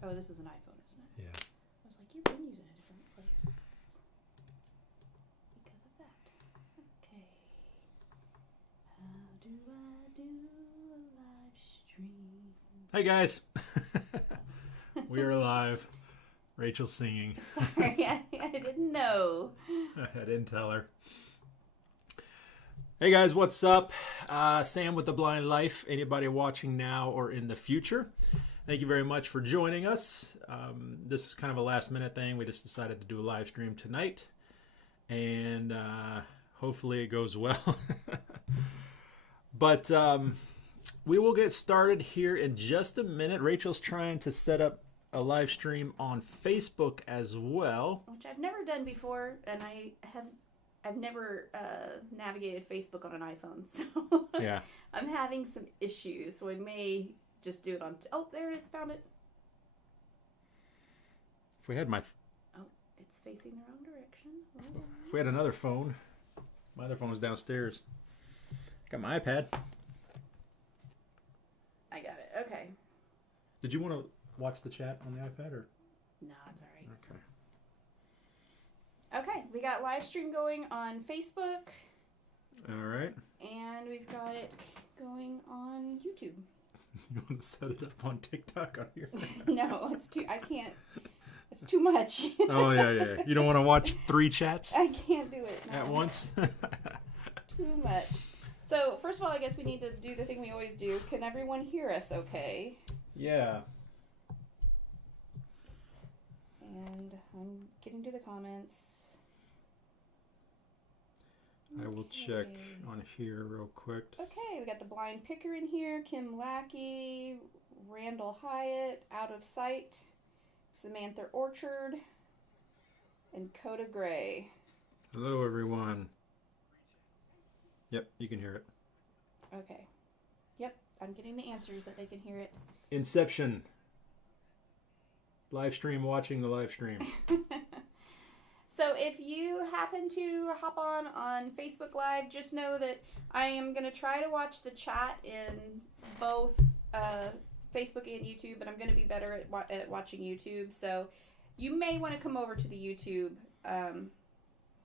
Oh, this is an iPhone, isn't it? Yeah. I was like, you've been using a different place. It's because of that. Okay. How do I do a live stream? Hey guys, we are live. Rachel's singing. Sorry, I didn't know. I didn't tell her. Hey guys, what's up? Sam with The Blind Life. Anybody watching now or in the future, thank you very much for joining us. This is kind of a last minute thing. We just decided to do a live stream tonight, and hopefully it goes well. But we will get started here in just a minute. Rachel's trying to set up a live stream on Facebook as well, Which I've never done before, and I've never navigated Facebook on an iPhone, so yeah. I'm having some issues, so I may just do it on... Oh, there it is, found it. If we had my... Oh, it's facing the wrong direction. Oh. If we had another phone, my other phone was downstairs. Got my iPad. I got it, okay. Did you want to watch the chat on the iPad or? No, it's all right. Okay. Okay, we got live stream going on Facebook. All right. And we've got it going on YouTube. You want to set it up on TikTok on here? No, it's too... I can't... It's too much. Oh, yeah. You don't want to watch 3 chats I can't do it. No. at once? It's too much. So, first of all, I guess we need to do the thing we always do. Can everyone hear us okay? Yeah. And I'm getting to the comments. I will check on here real quick. Okay, we got the Blind Picker in here, Kim Lackey, Randall Hyatt, Out of Sight, Samantha Orchard, and Coda Gray. Hello, everyone. Yep, you can hear it. Okay. Yep, I'm getting the answers that they can hear it. Inception. Live stream, watching the live stream. So if you happen to hop on Facebook Live, just know that I am going to try to watch the chat in both Facebook and YouTube, but I'm going to be better at watching YouTube. So you may want to come over to the YouTube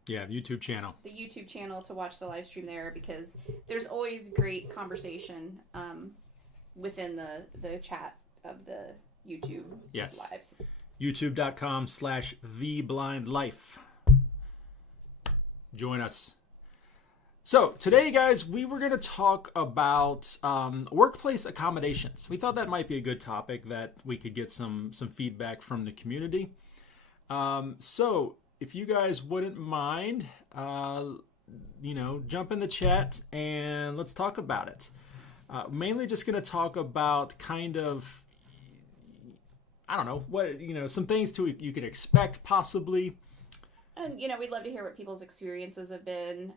Yeah, YouTube channel. The YouTube channel to watch the live stream there, because there's always great conversation within the chat of the YouTube lives. YouTube.com/theblindlife. Join us. So today, guys, we were going to talk about workplace accommodations. We thought that might be a good topic that we could get some feedback from the community. So if you guys wouldn't mind, jump in the chat and let's talk about it. Mainly just going to talk about kind of, I don't know, what, some things you could expect possibly. And, we'd love to hear what people's experiences have been.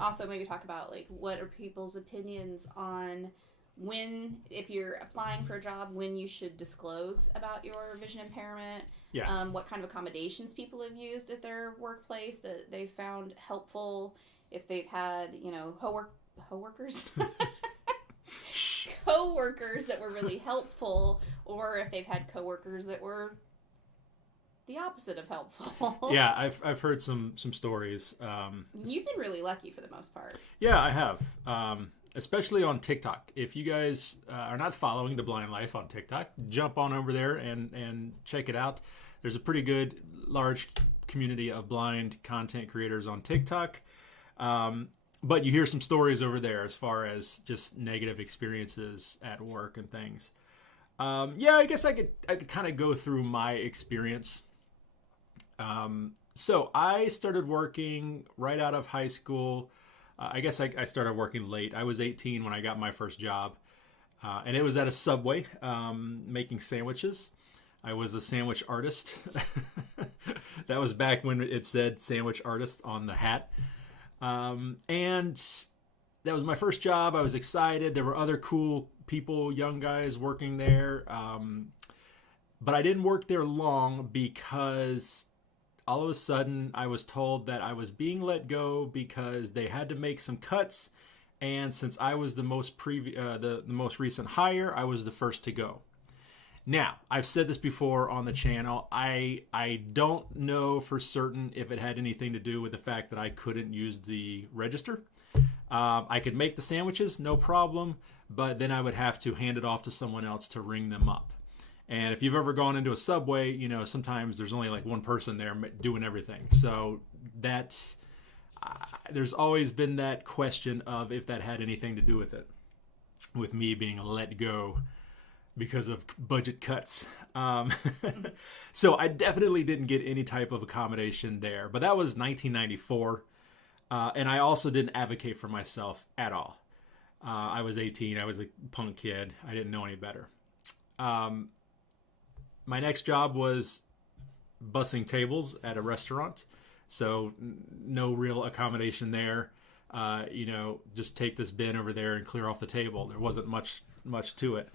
Also, maybe talk about, what are people's opinions on when, if you're applying for a job, when you should disclose about your vision impairment. Yeah. What kind of accommodations people have used at their workplace that they found helpful. If they've had, coworkers that were really helpful, or if they've had coworkers that were the opposite of helpful. Yeah, I've heard some stories. You've been really lucky for the most part. Yeah, I have. Especially on TikTok. If you guys are not following The Blind Life on TikTok, jump on over there and check it out. There's a pretty good, large community of blind content creators on TikTok. But you hear some stories over there as far as just negative experiences at work and things. I guess I could kind of go through my experience. So I started working right out of high school. I guess I started working late. I was 18 when I got my first job. And it was at a Subway, making sandwiches. I was a sandwich artist. That was back when it said sandwich artist on the hat. And that was my first job. I was excited. There were other cool people, young guys working there. But I didn't work there long because all of a sudden I was told that I was being let go because they had to make some cuts. And since I was the most recent hire, I was the first to go. Now, I've said this before on the channel. I don't know for certain if it had anything to do with the fact that I couldn't use the register. I could make the sandwiches, no problem, but then I would have to hand it off to someone else to ring them up. And if you've ever gone into a Subway, you know, sometimes there's only like one person there doing everything. So that's, there's always been that question of if that had anything to do with it, with me being let go because of budget cuts. So I definitely didn't get any type of accommodation there, but that was 1994. And I also didn't advocate for myself at all. I was 18. I was a punk kid. I didn't know any better. My next job was bussing tables at a restaurant. So no real accommodation there. You know, just take this bin over there and clear off the table. There wasn't much to it.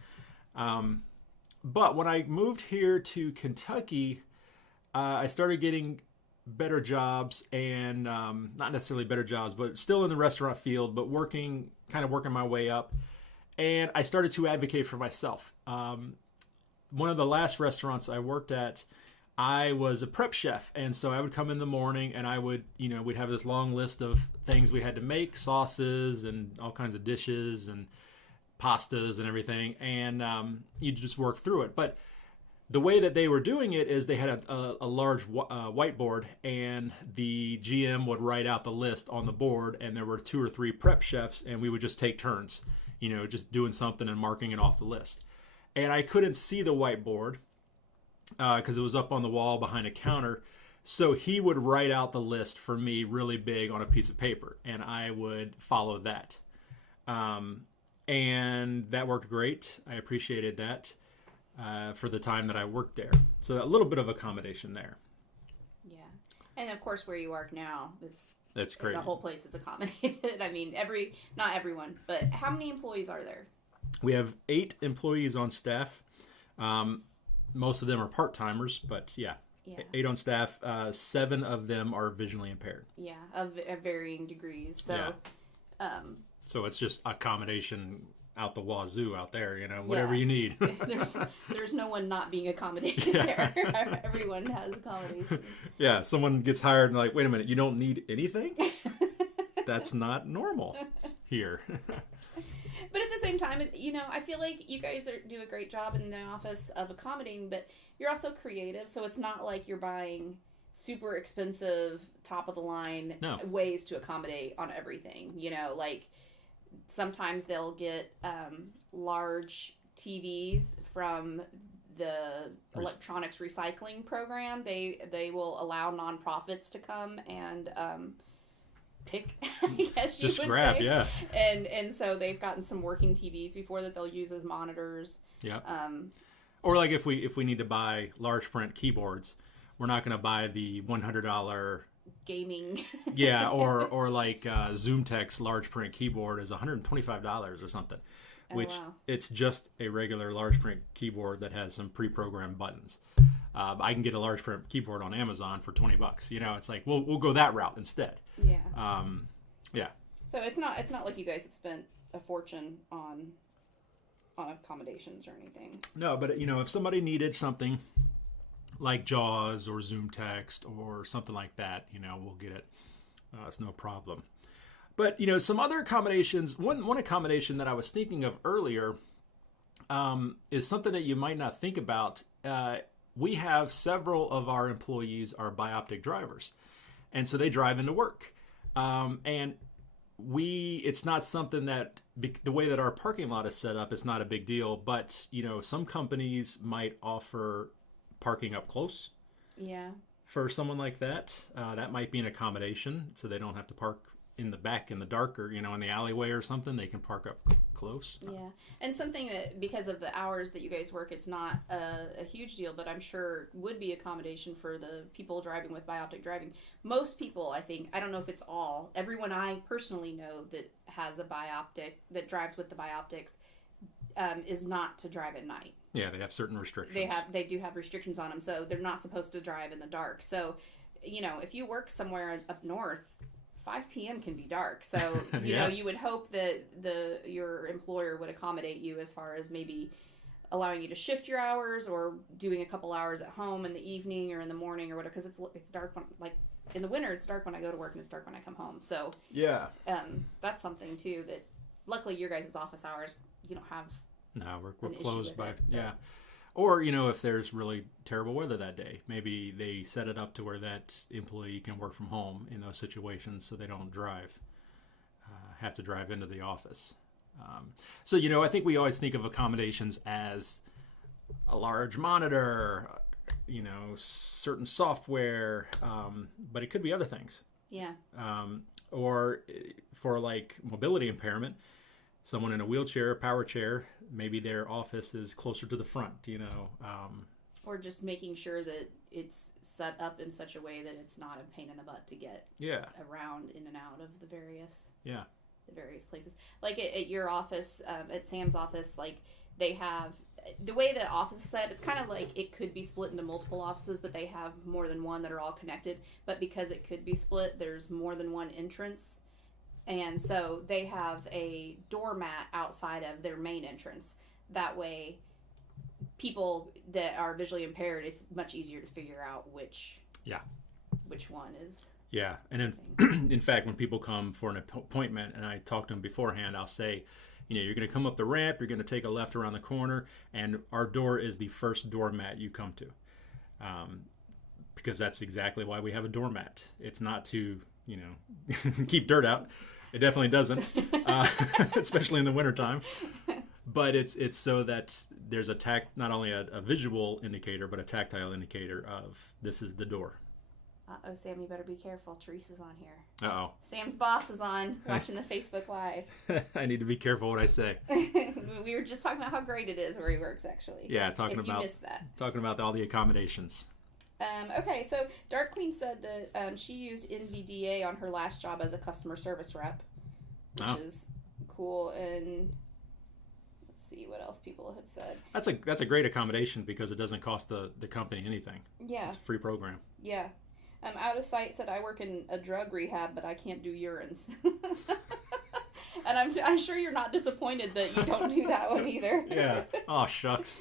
But when I moved here to Kentucky, I started getting better jobs, and not necessarily better jobs, but still in the restaurant field, but working my way up. And I started to advocate for myself. One of the last restaurants I worked at, I was a prep chef. And so I would come in the morning and I would, you know, we'd have this long list of things we had to make, sauces and all kinds of dishes and pastas and everything. And you just work through it. But the way that they were doing it is they had a large whiteboard, and the GM would write out the list on the board, and there were 2 or 3 prep chefs, and we would just take turns, you know, just doing something and marking it off the list. And I couldn't see the whiteboard because it was up on the wall behind a counter. So he would write out the list for me really big on a piece of paper, and I would follow that. And that worked great. I appreciated that for the time that I worked there. So a little bit of accommodation there. Yeah. And of course, where you work now, that's great. The whole place is accommodated. I mean, not everyone, but how many employees are there? We have 8 employees on staff. Most of them are part-timers, but yeah. 8 on staff. 7 of them are visually impaired. Yeah, of varying degrees. So, so it's just accommodation out the wazoo out there, you know, whatever you need. there's no one not being accommodated there. Everyone has accommodations. Yeah, someone gets hired and like, wait a minute, you don't need anything? That's not normal here. But at the same time, you know, I feel like you guys do a great job in the office of accommodating, but you're also creative, so it's not like you're buying super expensive, top-of-the-line ways to accommodate on everything. You know, like, sometimes they'll get large TVs from the electronics recycling program. They will allow nonprofits to come and pick, I guess you just would grab, say. yeah. And so they've gotten some working TVs before that they'll use as monitors. Yeah. Or like if we need to buy large print keyboards, we're not going to buy the $100 gaming. Yeah, or like ZoomText large print keyboard is $125 or something, which it's just a regular large print keyboard that has some pre-programmed buttons. I can get a large print keyboard on Amazon for $20. You know, it's like we'll go that route instead. Yeah. Yeah. So it's not like you guys have spent a fortune on accommodations or anything. No, but you know, if somebody needed something like JAWS or ZoomText or something like that, you know, we'll get it. It's no problem. But, you know, some other accommodations, one accommodation that I was thinking of earlier is something that you might not think about. We have several of our employees are Bioptic drivers. And so they drive into work. And it's not something that, the way that our parking lot is set up, it's not a big deal. But, you know, some companies might offer parking up close. Yeah. For someone like that, that might be an accommodation, so they don't have to park in the back in the dark or, you know, in the alleyway or something. They can park up close. Yeah. And something that, because of the hours that you guys work, it's not a huge deal, but I'm sure would be accommodation for the people driving with Bioptic driving. Most people, I think, I don't know if it's all, everyone I personally know that has a Bioptic, that drives with the Bioptics, is not to drive at night. Yeah, they have certain restrictions. They do have restrictions on them, so they're not supposed to drive in the dark. So, you know, if you work somewhere up north, 5 p.m. can be dark. So, you know, you would hope that your employer would accommodate you as far as maybe allowing you to shift your hours or doing a couple hours at home in the evening or in the morning or whatever, because it's dark when, like, in the winter it's dark when I go to work and it's dark when I come home. So Yeah. That's something too that luckily your guys' office hours, you don't have. No, we're an issue closed with by it, yeah. Or, you know, if there's really terrible weather that day, maybe they set it up to where that employee can work from home in those situations so they don't have to drive into the office. So, you know, I think we always think of accommodations as a large monitor, you know, certain software, but it could be other things. Yeah. Or for like mobility impairment, someone in a wheelchair, power chair, maybe their office is closer to the front, you know. Or just making sure that it's set up in such a way that it's not a pain in the butt to get around in and out of the various places. Like at your office, at Sam's office, like they have the way the office is set up, it's kind of like it could be split into multiple offices, but they have more than one that are all connected. But because it could be split, there's more than one entrance. And so they have a doormat outside of their main entrance. That way, people that are visually impaired, it's much easier to figure out which one is. Yeah, and in fact, when people come for an appointment and I talk to them beforehand, I'll say, you know, you're going to come up the ramp, you're going to take a left around the corner, and our door is the first doormat you come to. Because that's exactly why we have a doormat. It's not to, you know, keep dirt out. It definitely doesn't, especially in the wintertime. But it's so that there's not only a visual indicator, but a tactile indicator of this is the door. Uh-oh, Sam, you better be careful. Teresa's on here. Uh-oh. Sam's boss is on, watching the Facebook Live. I need to be careful what I say. We were just talking about how great it is where he works, actually. Yeah, talking if you missed that. Talking about all the accommodations. Okay, so Dark Queen said that she used NVDA on her last job as a customer service rep, which is cool. And let's see what else people had said. That's a great accommodation because it doesn't cost the company anything. Yeah. It's a free program. Yeah. Out of Sight said, I work in a drug rehab, but I can't do urines. And I'm sure you're not disappointed that you don't do that one either. Yeah. Oh, shucks.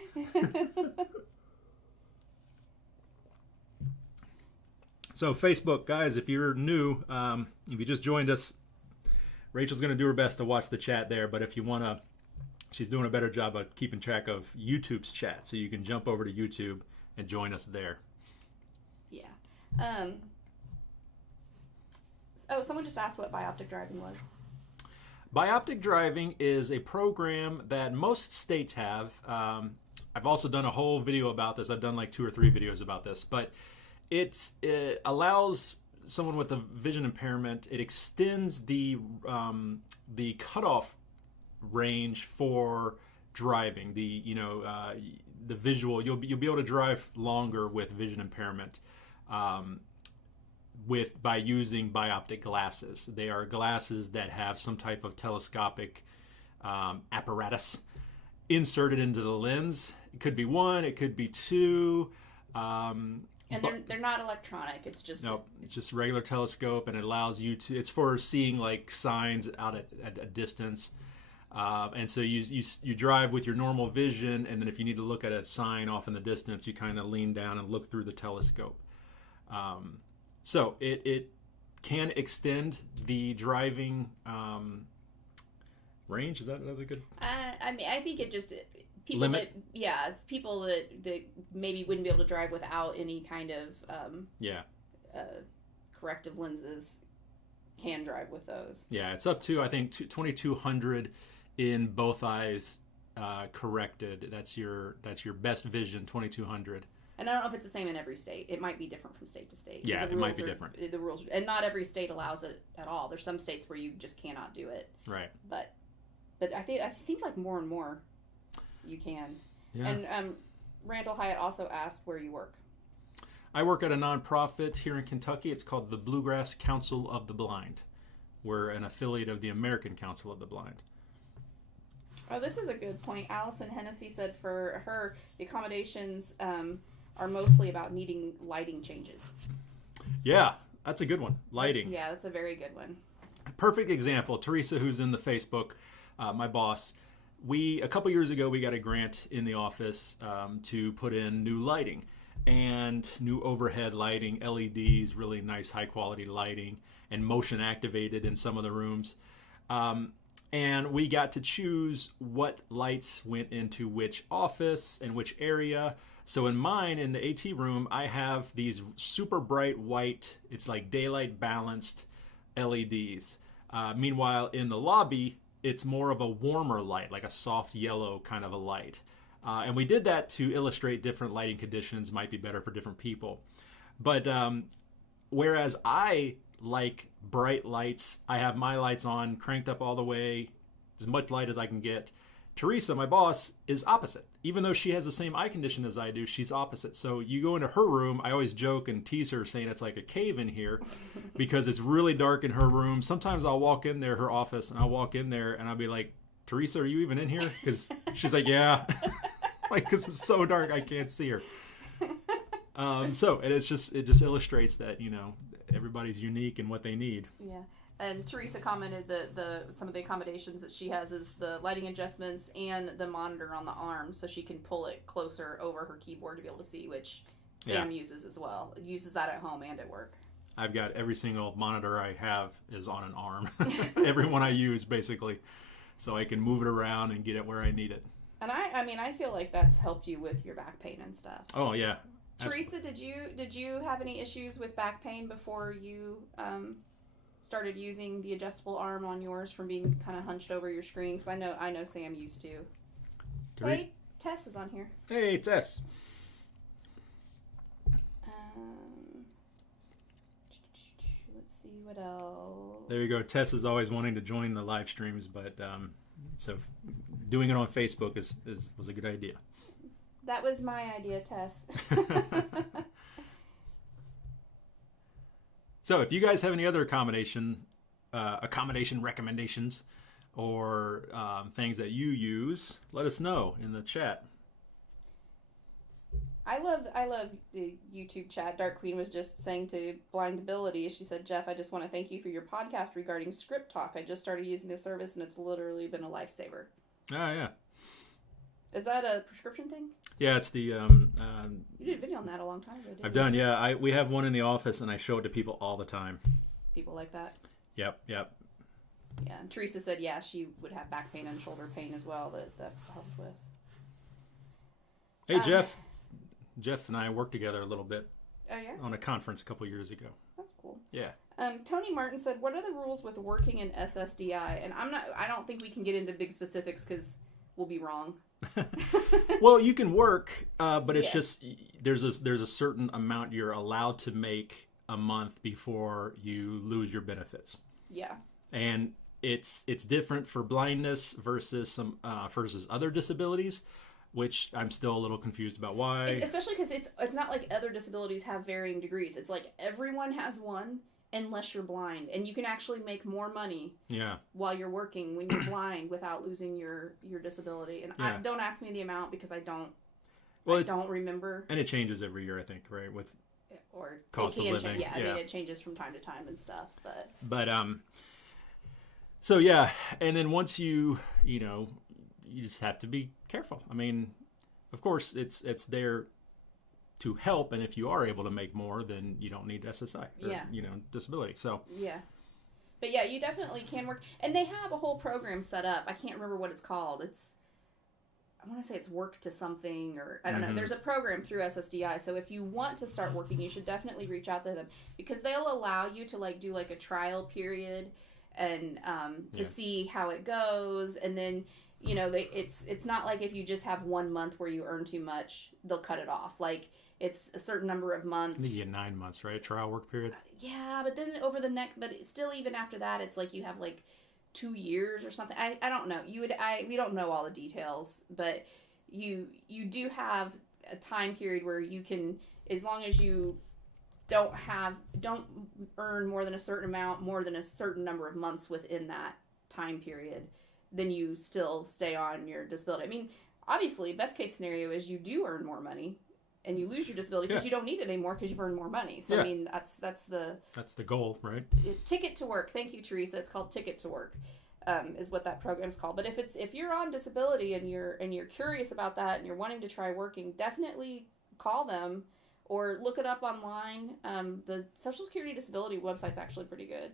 So Facebook, guys, if you're new, if you just joined us, Rachel's going to do her best to watch the chat there. But if you want to, she's doing a better job of keeping track of YouTube's chat. So you can jump over to YouTube and join us there. Yeah. Someone just asked what Bioptic driving was. Bioptic driving is a program that most states have. I've also done a whole video about this. I've done like 2 or 3 videos about this, but it allows someone with a vision impairment. It extends the cutoff range for driving. The visual. You'll be able to drive longer with vision impairment. By using bioptic glasses. They are glasses that have some type of telescopic apparatus inserted into the lens. It could be 1, it could be 2. And they're not electronic. It's just it's just a regular telescope, and it allows you to. It's for seeing like signs out at a distance. And so you drive with your normal vision, and then if you need to look at a sign off in the distance, you kind of lean down and look through the telescope. So it can extend the driving range. Is that a good? I think it just people limit? people that maybe wouldn't be able to drive without any kind of corrective lenses can drive with those. Yeah, it's up to I think 2200 in both eyes corrected. That's your best vision, 2200. And I don't know if it's the same in every state. It might be different from state to state. Yeah, it might be different. The rules, and not every state allows it at all. There's some states where you just cannot do it. Right. But I think it seems like more and more you can. Yeah. And Randall Hyatt also asked where you work. I work at a nonprofit here in Kentucky. It's called the Bluegrass Council of the Blind. We're an affiliate of the American Council of the Blind. Oh, this is a good point. Allison Hennessy said for her, the accommodations are mostly about needing lighting changes. Yeah, that's a good one. Lighting. Yeah, that's a very good one. Perfect example. Teresa, who's in the Facebook, my boss, a couple years ago, we got a grant in the office to put in new lighting and new overhead lighting, LEDs, really nice high quality lighting, and motion activated in some of the rooms. And we got to choose what lights went into which office and which area. So in mine, in the AT room, I have these super bright white, it's like daylight balanced LEDs. Meanwhile, in the lobby, it's more of a warmer light, like a soft yellow kind of a light. And we did that to illustrate different lighting conditions might be better for different people. But whereas I like bright lights, I have my lights on, cranked up all the way, as much light as I can get. Teresa, my boss, is opposite. Even though she has the same eye condition as I do, she's opposite. So you go into her room, I always joke and tease her saying it's like a cave in here because it's really dark in her room. Sometimes I'll walk in there, her office, and I'll walk in there and I'll be like, Teresa, are you even in here? Because she's like, yeah. Like, because it's so dark, I can't see her. So and it just illustrates that, you know, everybody's unique in what they need. Yeah. And Teresa commented that some of the accommodations that she has is the lighting adjustments and the monitor on the arm, so she can pull it closer over her keyboard to be able to see, which Sam uses as well. Uses that at home and at work. I've got every single monitor I have is on an arm. Every one I use, basically. So I can move it around and get it where I need it. And I feel like that's helped you with your back pain and stuff. Oh, yeah. Teresa, did you have any issues with back pain before you started using the adjustable arm on yours from being kind of hunched over your screen? Because I know Sam used to. Hey, Tess is on here. Hey, Tess. Let's see what else. There you go. Tess is always wanting to join the live streams, but so doing it on Facebook was a good idea. That was my idea, Tess. So if you guys have any other accommodation recommendations or things that you use, let us know in the chat. I love the YouTube chat. Dark Queen was just saying to Blind Ability, she said, Jeff, I just want to thank you for your podcast regarding script talk. I just started using this service and it's literally been a lifesaver. Oh, yeah. Is that a prescription thing? Yeah, it's the... you did a video on that a long time ago, didn't you? I've done, yeah. We have one in the office, and I show it to people all the time. People like that? Yep. Yeah, and Teresa said, yeah, she would have back pain and shoulder pain as well that's helped with. Hey, Jeff. Jeff and I worked together a little bit. Oh, yeah? On a conference a couple years ago. That's cool. Yeah. Tony Martin said, what are the rules with working in SSDI? And I don't think we can get into big specifics because we'll be wrong. Well, you can work, but it's just there's a certain amount you're allowed to make a month before you lose your benefits. Yeah. And it's different for blindness versus versus other disabilities, which I'm still a little confused about why. Especially because it's not like other disabilities have varying degrees. It's like everyone has one. Unless you're blind, and you can actually make more money while you're working when you're blind without losing your disability. And don't ask me the amount because I don't remember. And it changes every year, I think, right? With or cost of living. Yeah, I mean it changes from time to time and stuff. But so yeah, and then once you just have to be careful. I mean, of course, it's there to help, and if you are able to make more, then you don't need SSI or disability. So but yeah, you definitely can work, and they have a whole program set up. I can't remember what it's called. I want to say it's Work to Something, or I don't know. There's a program through SSDI, so if you want to start working, you should definitely reach out to them because they'll allow you to do a trial period and to see how it goes, and then it's not like if you just have 1 month where you earn too much, they'll cut it off. It's a certain number of months. You get 9 months, right? Trial work period. Yeah, but then over the next, but still, even after that, it's like you have 2 years or something. I don't know. We don't know all the details, but you do have a time period where you can, as long as you don't earn more than a certain amount, more than a certain number of months within that time period, then you still stay on your disability. I mean, obviously, best case scenario is you do earn more money and you lose your disability because you don't need it anymore because you've earned more money. So, I mean, that's the goal, right? Ticket to Work. Thank you, Teresa. It's called Ticket to Work. is what that program's called. But if you're on disability and you're curious about that and you're wanting to try working, definitely call them or look it up online. The Social Security Disability website's actually pretty good.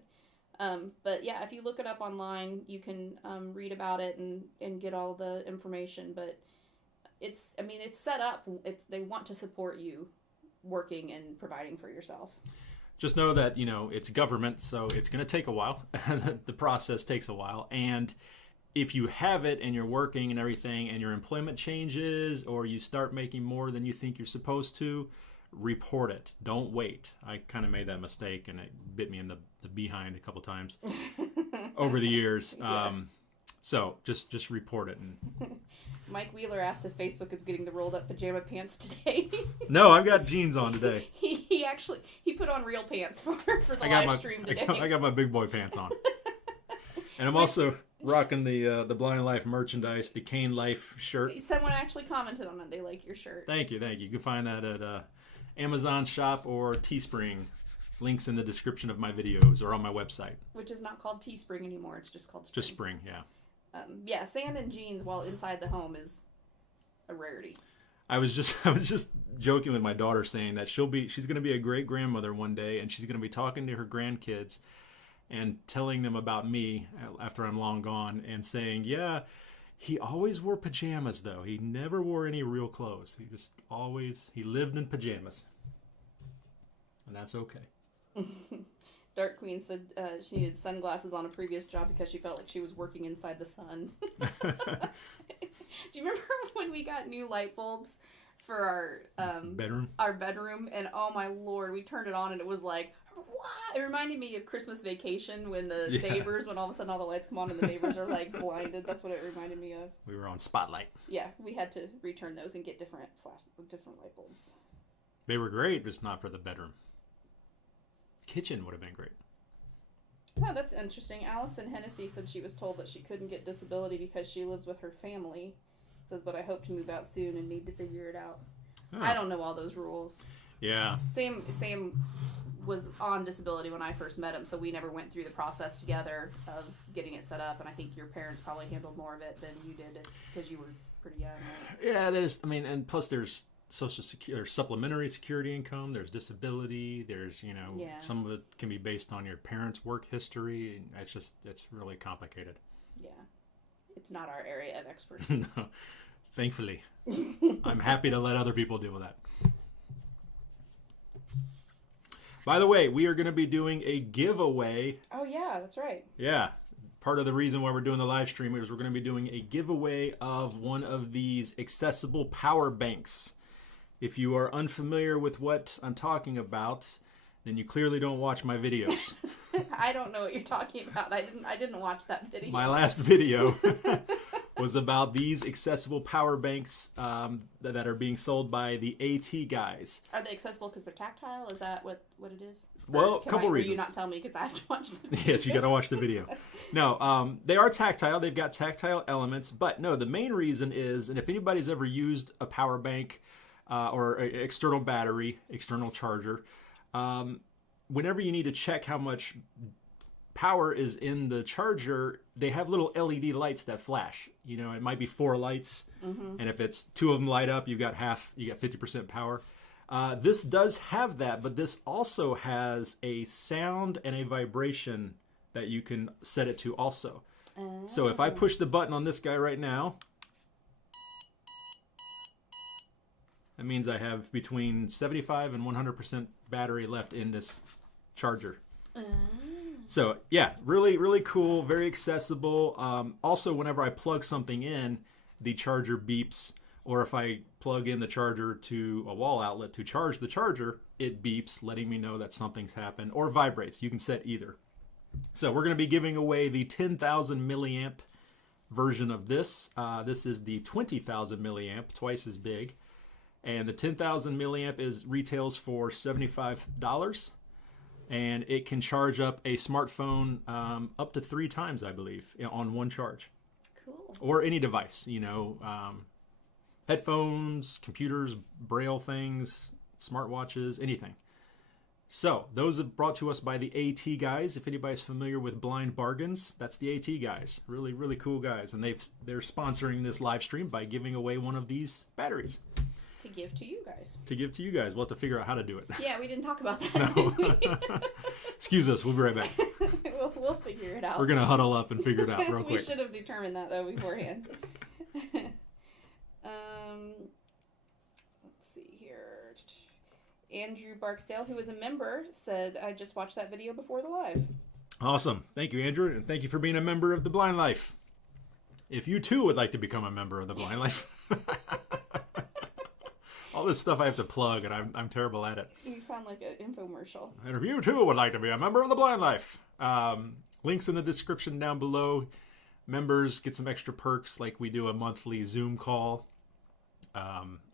But yeah, if you look it up online, you can read about it and get all the information. But it's set up. They want to support you working and providing for yourself. Just know that, it's government, so it's going to take a while. The process takes a while. And if you have it and you're working and everything and your employment changes or you start making more than you think you're supposed to, report it. Don't wait. I kind of made that mistake and it bit me in the behind a couple times over the years. Yeah. So just report it. And Mike Wheeler asked if Facebook is getting the rolled up pajama pants today. No, I've got jeans on today. He put on real pants for the live stream today. I got my big boy pants on. And I'm also rocking the Blind Life merchandise, the Cane Life shirt. Someone actually commented on it. They like your shirt. Thank you. You can find that at Amazon shop or Teespring. Links in the description of my videos or on my website. Which is not called Teespring anymore. It's just called Spring. Just Spring, yeah. Yeah, sand and jeans while inside the home is a rarity. I was just joking with my daughter saying that she's going to be a great grandmother one day and she's going to be talking to her grandkids and telling them about me after I'm long gone and saying, yeah, he always wore pajamas though. He never wore any real clothes. He lived in pajamas. And that's okay. Dark Queen said she needed sunglasses on a previous job because she felt like she was working inside the sun. Do you remember when we got new light bulbs for our bedroom? Our bedroom, and oh my lord, we turned it on and it was like, what? It reminded me of Christmas Vacation when the neighbors, when all of a sudden all the lights come on and the neighbors are like blinded. That's what it reminded me of. We were on Spotlight. Yeah, we had to return those and get different light bulbs. They were great, but it's not for the bedroom. Kitchen would have been great. Oh, that's interesting. Allison Hennessy said she was told that she couldn't get disability because she lives with her family. Says, but I hope to move out soon and need to figure it out. Oh. I don't know all those rules. Yeah. Sam was on disability when I first met him, so we never went through the process together of getting it set up, and I think your parents probably handled more of it than you did because you were pretty young, right? Yeah, and plus there's Social Security or supplementary security income, there's disability, there's, some of it can be based on your parents' work history. It's really complicated. Yeah. It's not our area of expertise. No. Thankfully. I'm happy to let other people deal with that. By the way, we are going to be doing a giveaway. Oh, yeah, that's right. Yeah. Part of the reason why we're doing the live stream is we're going to be doing a giveaway of one of these accessible power banks. If you are unfamiliar with what I'm talking about, then you clearly don't watch my videos. I don't know what you're talking about. I didn't watch that video. My last video was about these accessible power banks that are being sold by the AT guys. Are they accessible because they're tactile? Is that what it is? Well, a couple reasons. Will you not tell me because I have to watch the video? Yes, you got to watch the video. No, they are tactile. They've got tactile elements. But no, the main reason is, and if anybody's ever used a power bank or an external battery, external charger, whenever you need to check how much power is in the charger, they have little LED lights that flash. It might be 4 lights, and if it's 2 of them light up, you got 50% power. This does have that, but this also has a sound and a vibration that you can set it to also. Oh. So if I push the button on this guy right now, that means I have between 75 and 100% battery left in this charger. So yeah, really, really cool, very accessible. Also, whenever I plug something in, the charger beeps, or if I plug in the charger to a wall outlet to charge the charger, it beeps, letting me know that something's happened, or vibrates. You can set either. So we're going to be giving away the 10,000 milliamp version of this. This is the 20,000 milliamp, twice as big. And the 10,000 milliamp retails for $75. And it can charge up a smartphone up to 3 times, I believe, on one charge. Cool. Or any device, headphones, computers, braille things, smartwatches, anything. So those are brought to us by the AT guys. If anybody's familiar with Blind Bargains, that's the AT guys. Really, really cool guys. And they're sponsoring this live stream by giving away one of these batteries. To give to you guys. To give to you guys. We'll have to figure out how to do it. Yeah, we didn't talk about that. No. Excuse us. We'll be right back. We'll figure it out. We're going to huddle up and figure it out real quick. We should have determined that, though, beforehand. Let's see here. Andrew Barksdale, who is a member, said, I just watched that video before the live. Awesome. Thank you, Andrew. And thank you for being a member of the Blind Life. If you, too, would like to become a member of the Blind Life. All this stuff I have to plug, and I'm terrible at it. You sound like an infomercial. And if you, too, would like to be a member of the Blind Life, links in the description down below. Members get some extra perks, like we do a monthly Zoom call,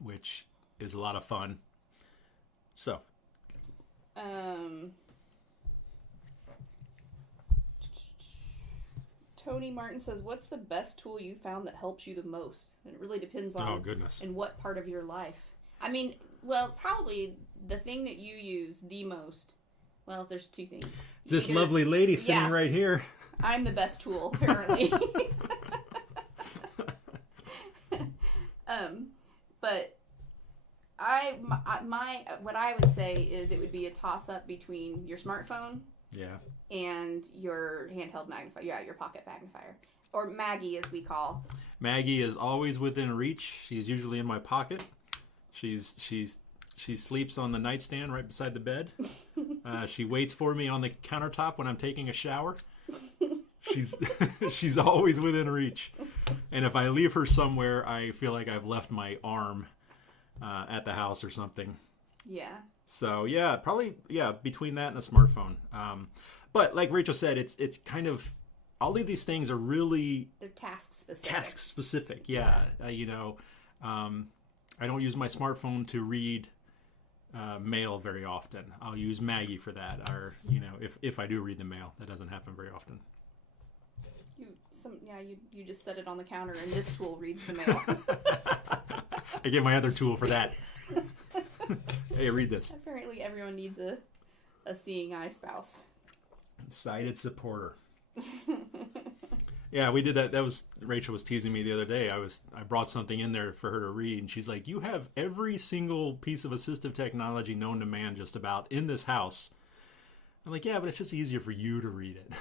which is a lot of fun. So. Tony Martin says, what's the best tool you found that helps you the most? And it really depends on in what part of your life. I mean, well, probably the thing that you use the most. Well, there's two things. This lovely lady sitting right here. I'm the best tool, apparently. But what I would say is it would be a toss-up between your smartphone and your handheld magnifier. Yeah, your pocket magnifier. Or Maggie, as we call. Maggie is always within reach. She's usually in my pocket. She sleeps on the nightstand right beside the bed. She waits for me on the countertop when I'm taking a shower. She's always within reach. And if I leave her somewhere, I feel like I've left my arm at the house or something. Yeah. So probably between that and a smartphone. But like Rachel said, it's kind of all of these things are really they're task specific. Yeah. I don't use my smartphone to read mail very often. I'll use Maggie for that, or if I do read the mail, that doesn't happen very often. You just set it on the counter and this tool reads the mail. I get my other tool for that. Hey, read this. Apparently everyone needs a seeing eye spouse. Sighted supporter. Yeah, we did that. Rachel was teasing me the other day. I brought something in there for her to read, and she's like, "You have every single piece of assistive technology known to man just about in this house." I'm like, "Yeah, but it's just easier for you to read it."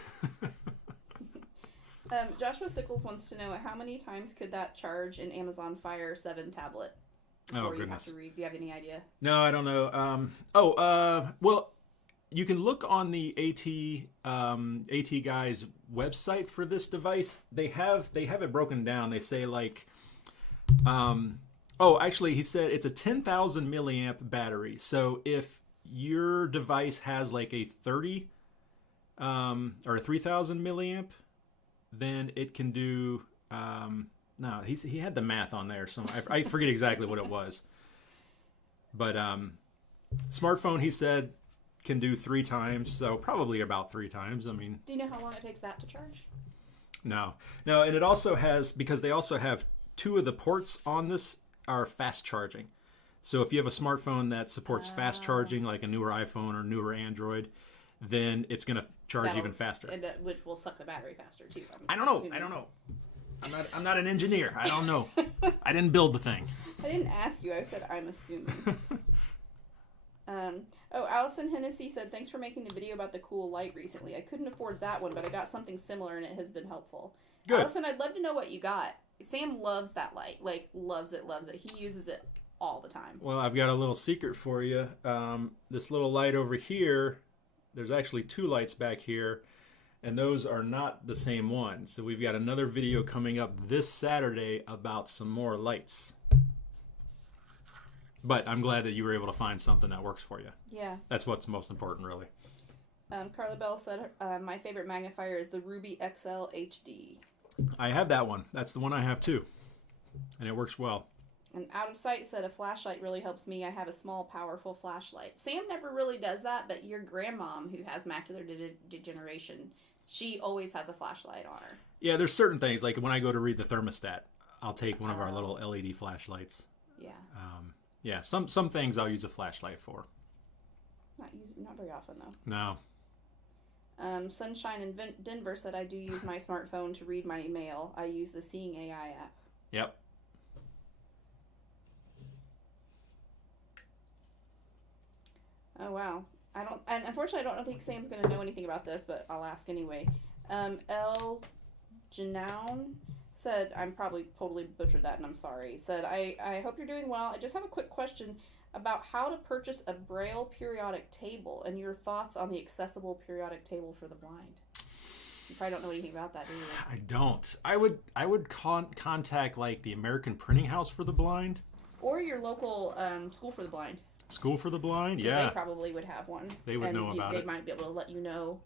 Joshua Sickles wants to know how many times could that charge an Amazon Fire 7 tablet before you have to read. Do you have any idea? No, I don't know. Well, you can look on the AT guys website for this device. They have it broken down. They say like, actually, he said it's a 10,000 milliamp battery. So if your device has like a 30 or a 3,000 milliamp, then it can do. No, he had the math on there. I forget exactly what it was. But smartphone, he said, can do 3 times, so probably about 3 times. I mean, do you know how long it takes that to charge? No, and it also has, because they also have 2 of the ports on this are fast charging. So if you have a smartphone that supports fast charging, like a newer iPhone or newer Android, then it's going to charge even faster. And which will suck the battery faster too. I don't know. I'm not an engineer. I don't know. I didn't build the thing. I didn't ask you. I said I'm assuming. Allison Hennessy said, thanks for making the video about the cool Lite recently. I couldn't afford that one, but I got something similar and it has been helpful. Good. Allison, I'd love to know what you got. Sam loves that Lite. Like, loves it. He uses it all the time. Well, I've got a little secret for you. This little light over here, there's actually 2 lights back here, and those are not the same one. So we've got another video coming up this Saturday about some more lights. But I'm glad that you were able to find something that works for you. Yeah. That's what's most important, really. Carla Bell said, my favorite magnifier is the Ruby XL HD. I have that one. That's the one I have, too. And it works well. And Out of Sight said, a flashlight really helps me. I have a small, powerful flashlight. Sam never really does that, but your grandmom, who has macular degeneration, she always has a flashlight on her. Yeah, there's certain things. Like when I go to read the thermostat, I'll take one of our little LED flashlights. Yeah. Yeah, some things I'll use a flashlight for. Not very often though. No. Sunshine in Denver said, I do use my smartphone to read my email. I use the Seeing AI app. Yep. Oh, wow. And unfortunately, I don't think Sam's going to know anything about this, but I'll ask anyway. El Janoun said, I'm probably totally butchered that and I'm sorry. Said, I hope you're doing well. I just have a quick question about how to purchase a Braille periodic table and your thoughts on the accessible periodic table for the blind. You probably don't know anything about that, do you? I don't. I would contact like the American Printing House for the Blind. Or your local school for the blind. School for the Blind, yeah. They probably would have one. They would know about it. They might be able to let you know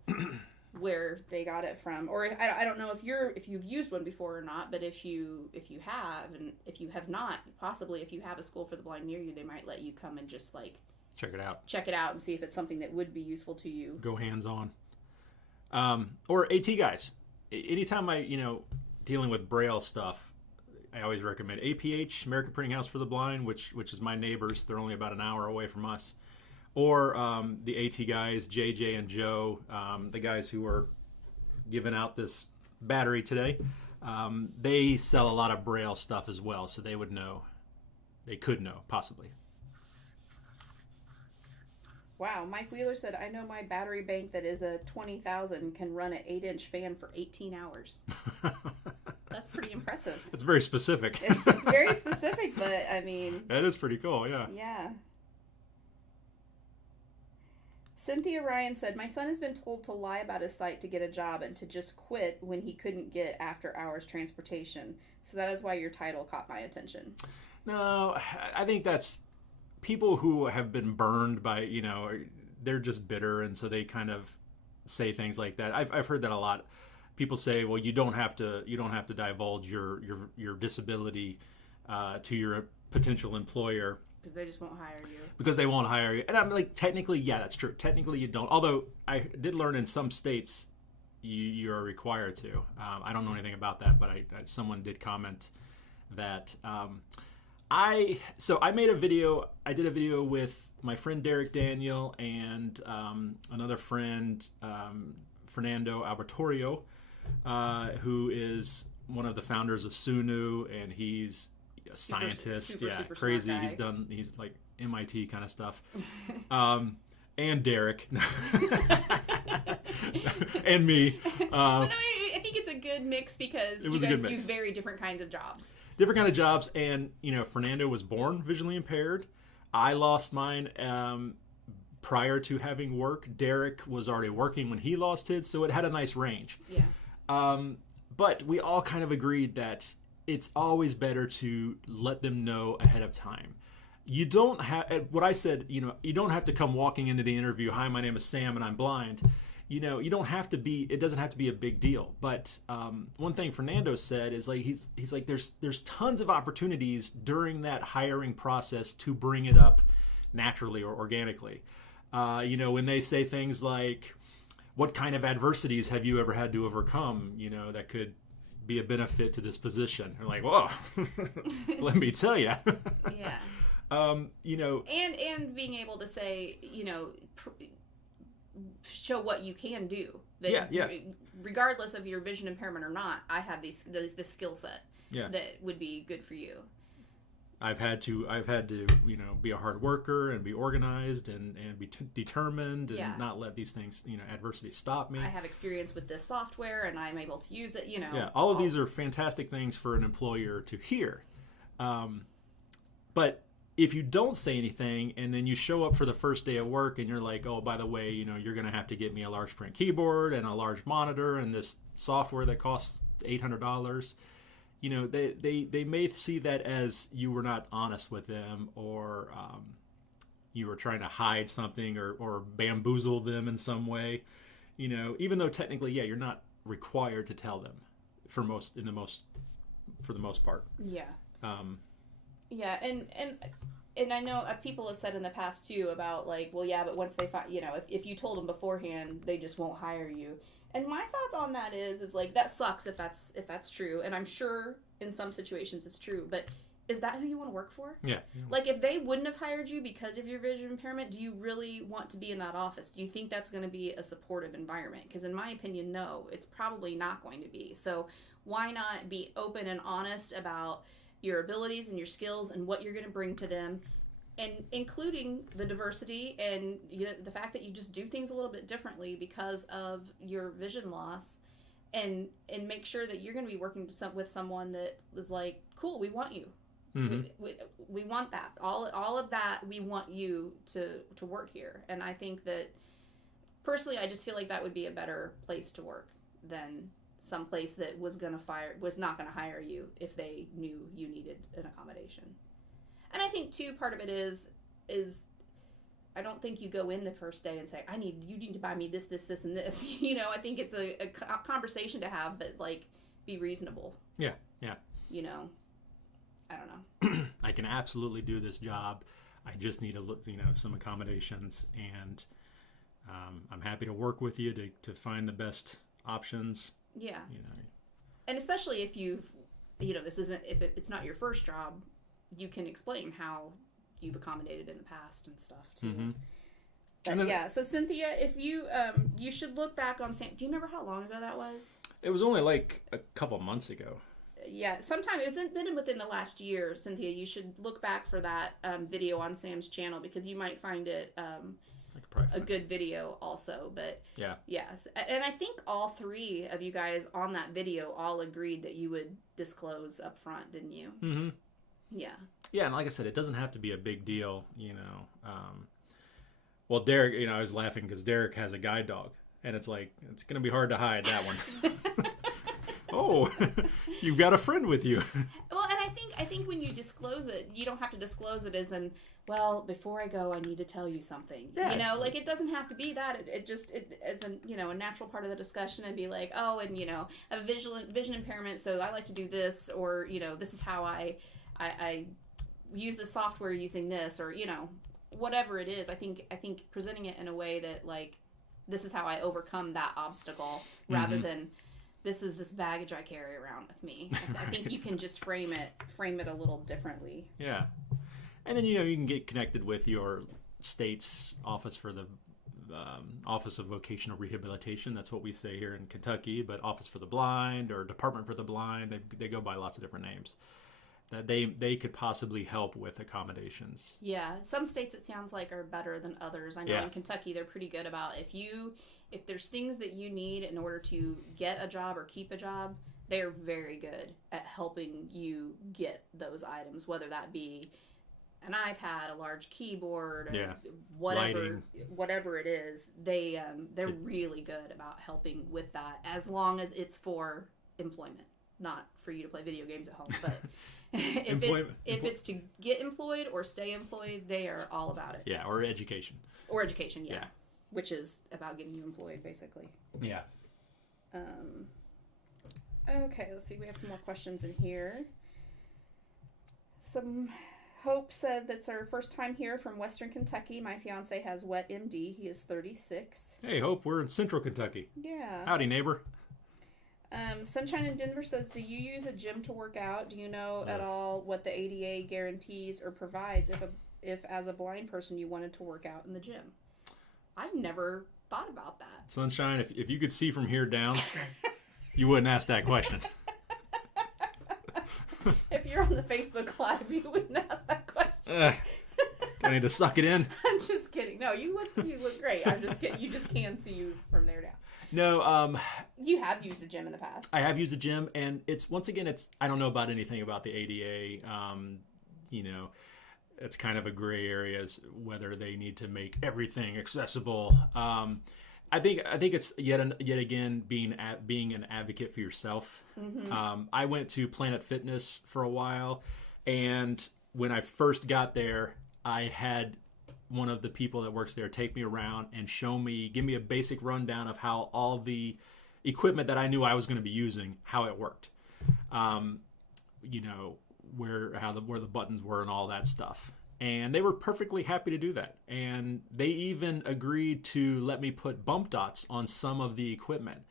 where they got it from. Or I don't know if you've used one before or not, but if you have, and if you have not, possibly if you have a school for the blind near you, they might let you come and just like check it out and see if it's something that would be useful to you. Go hands on. Or AT guys. Anytime dealing with Braille stuff, I always recommend APH, American Printing House for the Blind, which is my neighbors. They're only about an hour away from us. Or the AT guys, JJ and Joe, the guys who are giving out this battery today. They sell a lot of Braille stuff as well, so they would know. They could know, possibly. Wow, Mike Wheeler said, I know my battery bank that is a 20,000 can run an 8-inch fan for 18 hours. That's pretty impressive. It's very specific. It's very specific, but I mean... That is pretty cool, yeah. Yeah. Cynthia Ryan said, my son has been told to lie about his sight to get a job and to just quit when he couldn't get after-hours transportation. So that is why your title caught my attention. No, I think that's... People who have been burned by, they're just bitter, and so they kind of say things like that. I've heard that a lot. People say, "Well, you don't have to divulge your disability to your potential employer because they just won't hire you." Because they won't hire you, and I'm like, technically, yeah, that's true. Technically, you don't. Although I did learn in some states you are required to. I don't know anything about that, but someone did comment that. I made a video. I did a video with my friend Derek Daniel and another friend, Fernando Albertorio, who is one of the founders of Sunu, and he's a scientist. Super crazy. Smart guy. He's like MIT kind of stuff. And Derek and me. I think it's a good mix because you guys do very different kinds of jobs. Different kind of jobs, and Fernando was born visually impaired. I lost mine prior to having work. Derek was already working when he lost his, so it had a nice range. Yeah. But we all kind of agreed that it's always better to let them know ahead of time. You don't have what I said. You don't have to come walking into the interview. Hi, my name is Sam, and I'm blind. You don't have to be. It doesn't have to be a big deal. But one thing Fernando said is like he's like there's tons of opportunities during that hiring process to bring it up naturally or organically. When they say things like, "What kind of adversities have you ever had to overcome?" That could be a benefit to this position. They're like, "Whoa, let me tell you." Yeah. And being able to say, show what you can do. Yeah. Regardless of your vision impairment or not, I have this skill set that would be good for you. I've had to be a hard worker and be organized and be determined and not let these things, adversity stop me. I have experience with this software and I'm able to use it, Yeah, all of these are fantastic things for an employer to hear. But if you don't say anything and then you show up for the first day of work and you're like, oh, by the way, you're going to have to get me a large print keyboard and a large monitor and this software that costs $800, they may see that as you were not honest with them or you were trying to hide something or bamboozle them in some way, even though technically, you're not required to tell them for the most part. Yeah. Yeah, and I know people have said in the past too about like, well, yeah, but once they find, if you told them beforehand, they just won't hire you. And my thoughts on that is like that sucks if that's true, and I'm sure in some situations it's true. But is that who you want to work for? Yeah. Like, if they wouldn't have hired you because of your vision impairment, do you really want to be in that office? Do you think that's going to be a supportive environment? Because in my opinion, no, it's probably not going to be. So why not be open and honest about your abilities and your skills and what you're going to bring to them, and including the diversity and the fact that you just do things a little bit differently because of your vision loss, and make sure that you're going to be working with someone that is like, cool, we want you. Mm-hmm. We want that. All of that, we want you to work here. And I think that, personally, I just feel like that would be a better place to work than some place that was not going to hire you if they knew you needed an accommodation. And I think, too, part of it is I don't think you go in the first day and say, you need to buy me this, and this. You know, I think it's a conversation to have, but, like, be reasonable. Yeah. You know, I don't know. I can absolutely do this job. I just need some accommodations, and I'm happy to work with you to find the best options. Yeah. You know. And especially if if it's not your first job, you can explain how you've accommodated in the past and stuff too. Mm-hmm. But so Cynthia, if you should look back on Sam. Do you remember how long ago that was? It was only like a couple months ago. Yeah, sometime it was been within the last year, Cynthia. You should look back for that video on Sam's channel, because you might find it a good video also. But yes, and I think all three of you guys on that video all agreed that you would disclose up front, didn't you? Mm-hmm. Yeah. Yeah, and like I said, it doesn't have to be a big deal, you know. Well, Derek, I was laughing because Derek has a guide dog, and it's like, it's going to be hard to hide that one. Oh, you've got a friend with you. Well, and I think when you disclose it, you don't have to disclose it as in, well, before I go, I need to tell you something. Yeah. You know, like, it doesn't have to be that. It just as a natural part of the discussion, and be like, oh, and a vision impairment, so I like to do this, or this is how I use the software using this, or whatever it is. I think presenting it in a way that, like, this is how I overcome that obstacle, rather mm-hmm. than this is this baggage I carry around with me. I think you can just frame it a little differently. Yeah. And then you can get connected with your state's office for the Office of Vocational Rehabilitation. That's what we say here in Kentucky, but Office for the Blind or Department for the Blind, they go by lots of different names. That they could possibly help with accommodations. Yeah, some states, it sounds like, are better than others. I know in Kentucky they're pretty good about if there's things that you need in order to get a job or keep a job, they're very good at helping you get those items, whether that be an iPad, a large keyboard, or whatever it is. They're really good about helping with that, as long as it's for employment, not for you to play video games at home, but if it's to get employed or stay employed, they are all about it. Yeah, or education. Or education, yeah. Which is about getting you employed, basically. Yeah. Okay, let's see. We have some more questions in here. Hope said that's our first time here from Western Kentucky. My fiance has wet MD. He is 36. Hey, Hope, we're in Central Kentucky. Yeah. Howdy, neighbor. Sunshine in Denver says, do you use a gym to work out? Do you know at all what the ADA guarantees or provides if as a blind person you wanted to work out in the gym? I've never thought about that. Sunshine, if you could see from here down, you wouldn't ask that question. If you're on the Facebook Live, you wouldn't ask that question. I need to suck it in. I'm just kidding. No, you look great. I'm just kidding. You just can't see you from there down. No, you have used a gym in the past. I have used a gym, and it's I don't know about anything about the ADA. It's kind of a gray area as whether they need to make everything accessible. I think it's yet again being an advocate for yourself. Mm-hmm. I went to Planet Fitness for a while, and when I first got there, I had one of the people that works there take me around and give me a basic rundown of how all the equipment that I knew I was going to be using, how it worked. Where the buttons were and all that stuff. And they were perfectly happy to do that. And they even agreed to let me put bump dots on some of the equipment.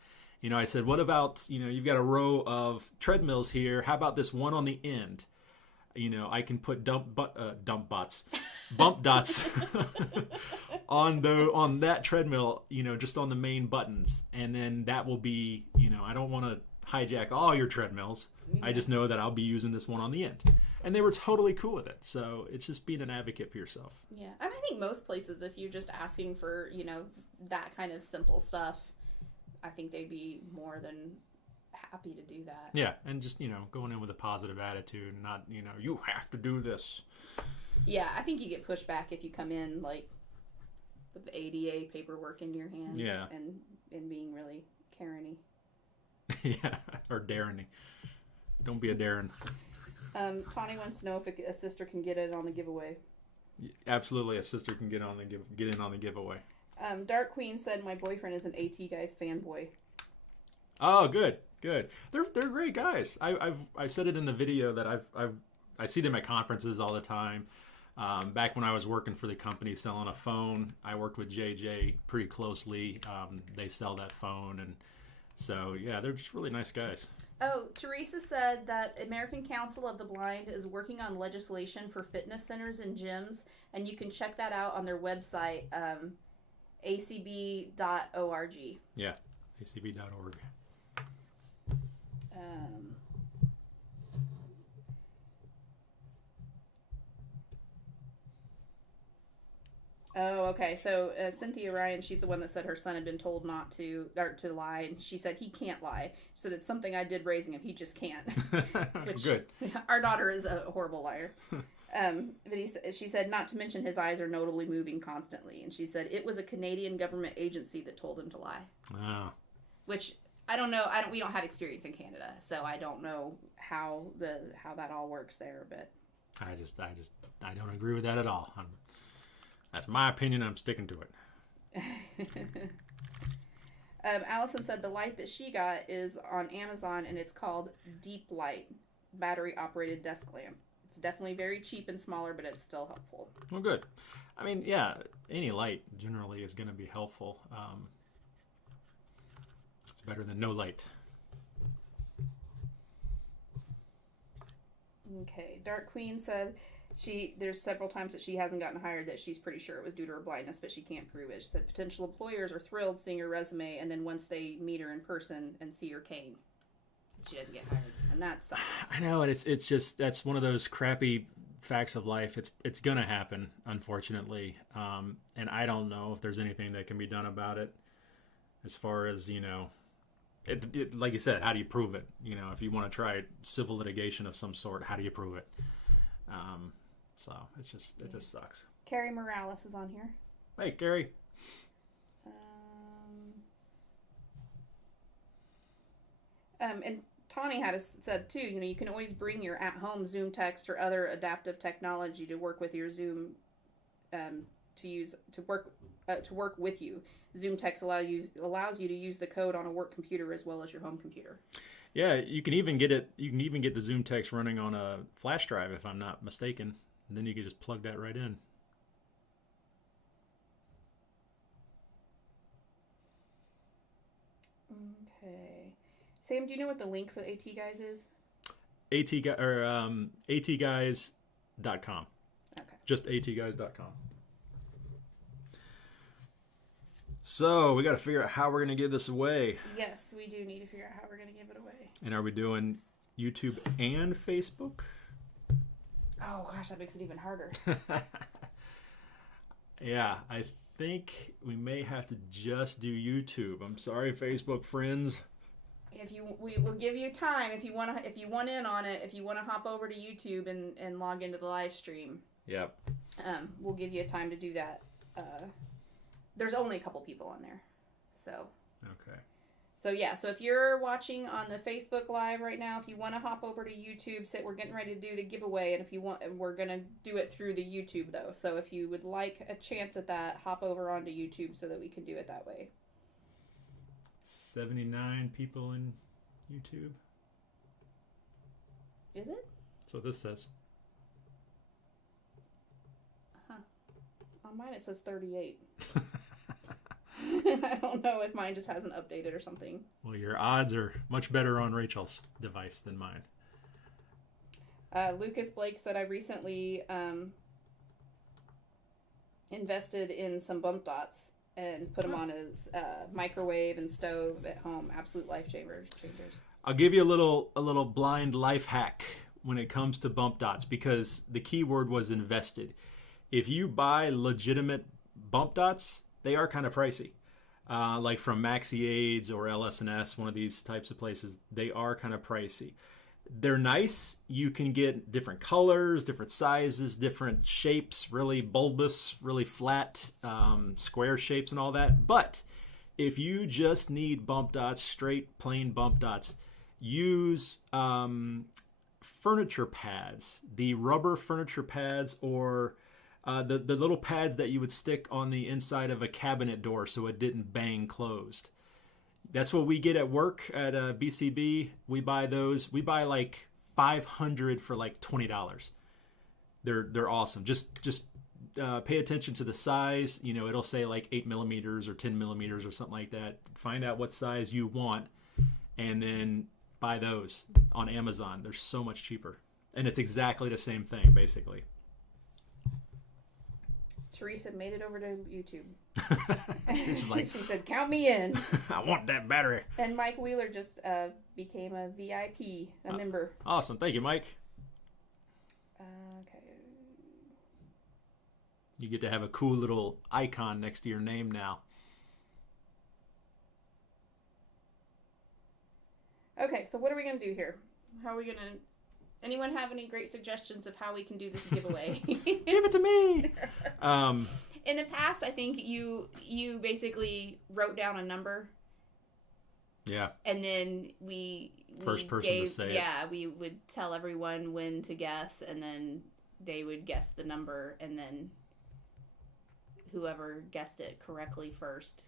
I said, what about, you've got a row of treadmills here. How about this one on the end? I can put bump dots on that treadmill, just on the main buttons, and then that will be, I don't want to hijack all your treadmills. I just know that I'll be using this one on the end. And they were totally cool with it. So it's just being an advocate for yourself. Yeah. And I think most places, if you're just asking for, that kind of simple stuff, I think they'd be more than happy to do that. Yeah. And just, going in with a positive attitude, not, you have to do this. Yeah. I think you get pushback if you come in, like, with the ADA paperwork in your hand. Yeah. And being really Karen-y. Yeah. Or Darren-y. Don't be a Darren. Tawny wants to know if a sister can get in on the giveaway. Absolutely, a sister can get in on the giveaway. Dark Queen said my boyfriend is an AT Guys fanboy. Oh, good. They're great guys. I said it in the video that I see them at conferences all the time. Back when I was working for the company selling a phone, I worked with JJ pretty closely. They sell that phone, and so yeah, they're just really nice guys. Oh, Teresa said that American Council of the Blind is working on legislation for fitness centers and gyms, and you can check that out on their website, acb.org. Yeah, acb.org. Oh, okay. So Cynthia Ryan, she's the one that said her son had been told not to, or to lie, and she said he can't lie. She said it's something I did raising him. He just can't. Which, good. Our daughter is a horrible liar. But she said not to mention his eyes are notably moving constantly, and she said it was a Canadian government agency that told him to lie. Oh. Which I don't know. We don't have experience in Canada, so I don't know how that all works there. But I don't agree with that at all. That's my opinion. I'm sticking to it. Allison said the light that she got is on Amazon, and it's called Deep Light, battery-operated desk lamp. It's definitely very cheap and smaller, but it's still helpful. Well, good. I mean, yeah, any light generally is going to be helpful. It's better than no light. Okay. Dark Queen said there's several times that she hasn't gotten hired that she's pretty sure it was due to her blindness, but she can't prove it. She said potential employers are thrilled seeing her resume, and then once they meet her in person and see her cane, she doesn't get hired, and that sucks. I know, and it's just, that's one of those crappy facts of life. It's gonna happen, unfortunately, and I don't know if there's anything that can be done about it. As far as like you said, how do you prove it? If you want to try civil litigation of some sort, how do you prove it? So it just sucks. Carrie Morales is on here. Hey, Carrie. And Tawny said too, you can always bring your at-home Zoom text or other adaptive technology to work with your Zoom, to work with you. Zoom text allows you to use the code on a work computer as well as your home computer. Yeah, you can even get it. You can even get the Zoom text running on a flash drive, if I'm not mistaken. And then you can just plug that right in. Okay. Sam, do you know what the link for the AT Guys is? atguys.com. Okay. Just atguys.com. So we got to figure out how we're going to give this away. Yes, we do need to figure out how we're going to give it away. And are we doing YouTube and Facebook? Oh gosh, that makes it even harder. Yeah, I think we may have to just do YouTube. I'm sorry, Facebook friends. We will give you time if you want in on it. If you want to hop over to YouTube and log into the live stream. Yep. We'll give you time to do that. There's only a couple people on there, so. Okay. So yeah, so if you're watching on the Facebook Live right now, if you want to hop over to YouTube, we're getting ready to do the giveaway, and if you want, we're gonna do it through the YouTube though. So if you would like a chance at that, hop over onto YouTube so that we can do it that way. 79 people in YouTube. Is it? That's what this says. Huh. On mine it says 38. I don't know if mine just hasn't updated or something. Well, your odds are much better on Rachel's device than mine. Lucas Blake said I recently invested in some bump dots and put them on his microwave and stove at home. Absolute life changers. I'll give you a little blind life hack when it comes to bump dots, because the key word was invested. If you buy legitimate bump dots, they are kind of pricey. Like from Maxi Aids or LS&S, one of these types of places, they are kind of pricey. They're nice. You can get different colors, different sizes, different shapes, really bulbous, really flat, square shapes and all that. But if you just need bump dots, straight plain bump dots, use furniture pads, the rubber furniture pads, or the little pads that you would stick on the inside of a cabinet door so it didn't bang closed. That's what we get at work at BCB. We buy those. We buy like 500 for like $20. They're awesome. Just pay attention to the size. You know, it'll say like 8 millimeters or 10 millimeters or something like that. Find out what size you want, and then buy those on Amazon. They're so much cheaper, and it's exactly the same thing basically. Teresa made it over to YouTube. Like, she said, count me in. I want that battery. And Mike Wheeler just became a VIP, a member. Awesome. Thank you, Mike. Okay. You get to have a cool little icon next to your name now. Okay, so what are we going to do here? How are we going to... Anyone have any great suggestions of how we can do this giveaway? Give it to me. In the past, I think you basically wrote down a number. Yeah. And then we first person to say it. Yeah, we would tell everyone when to guess, and then they would guess the number, and then whoever guessed it correctly first.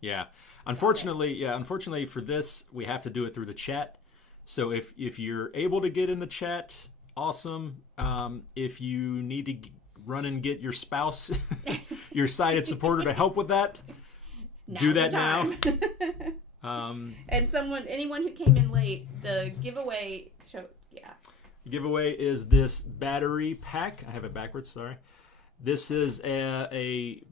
Yeah. Unfortunately for this, we have to do it through the chat. So if you're able to get in the chat, awesome. If you need to run and get your spouse, your sighted supporter to help with that, do that now. And anyone who came in late, the giveaway The giveaway is this battery pack. I have it backwards, sorry. This is a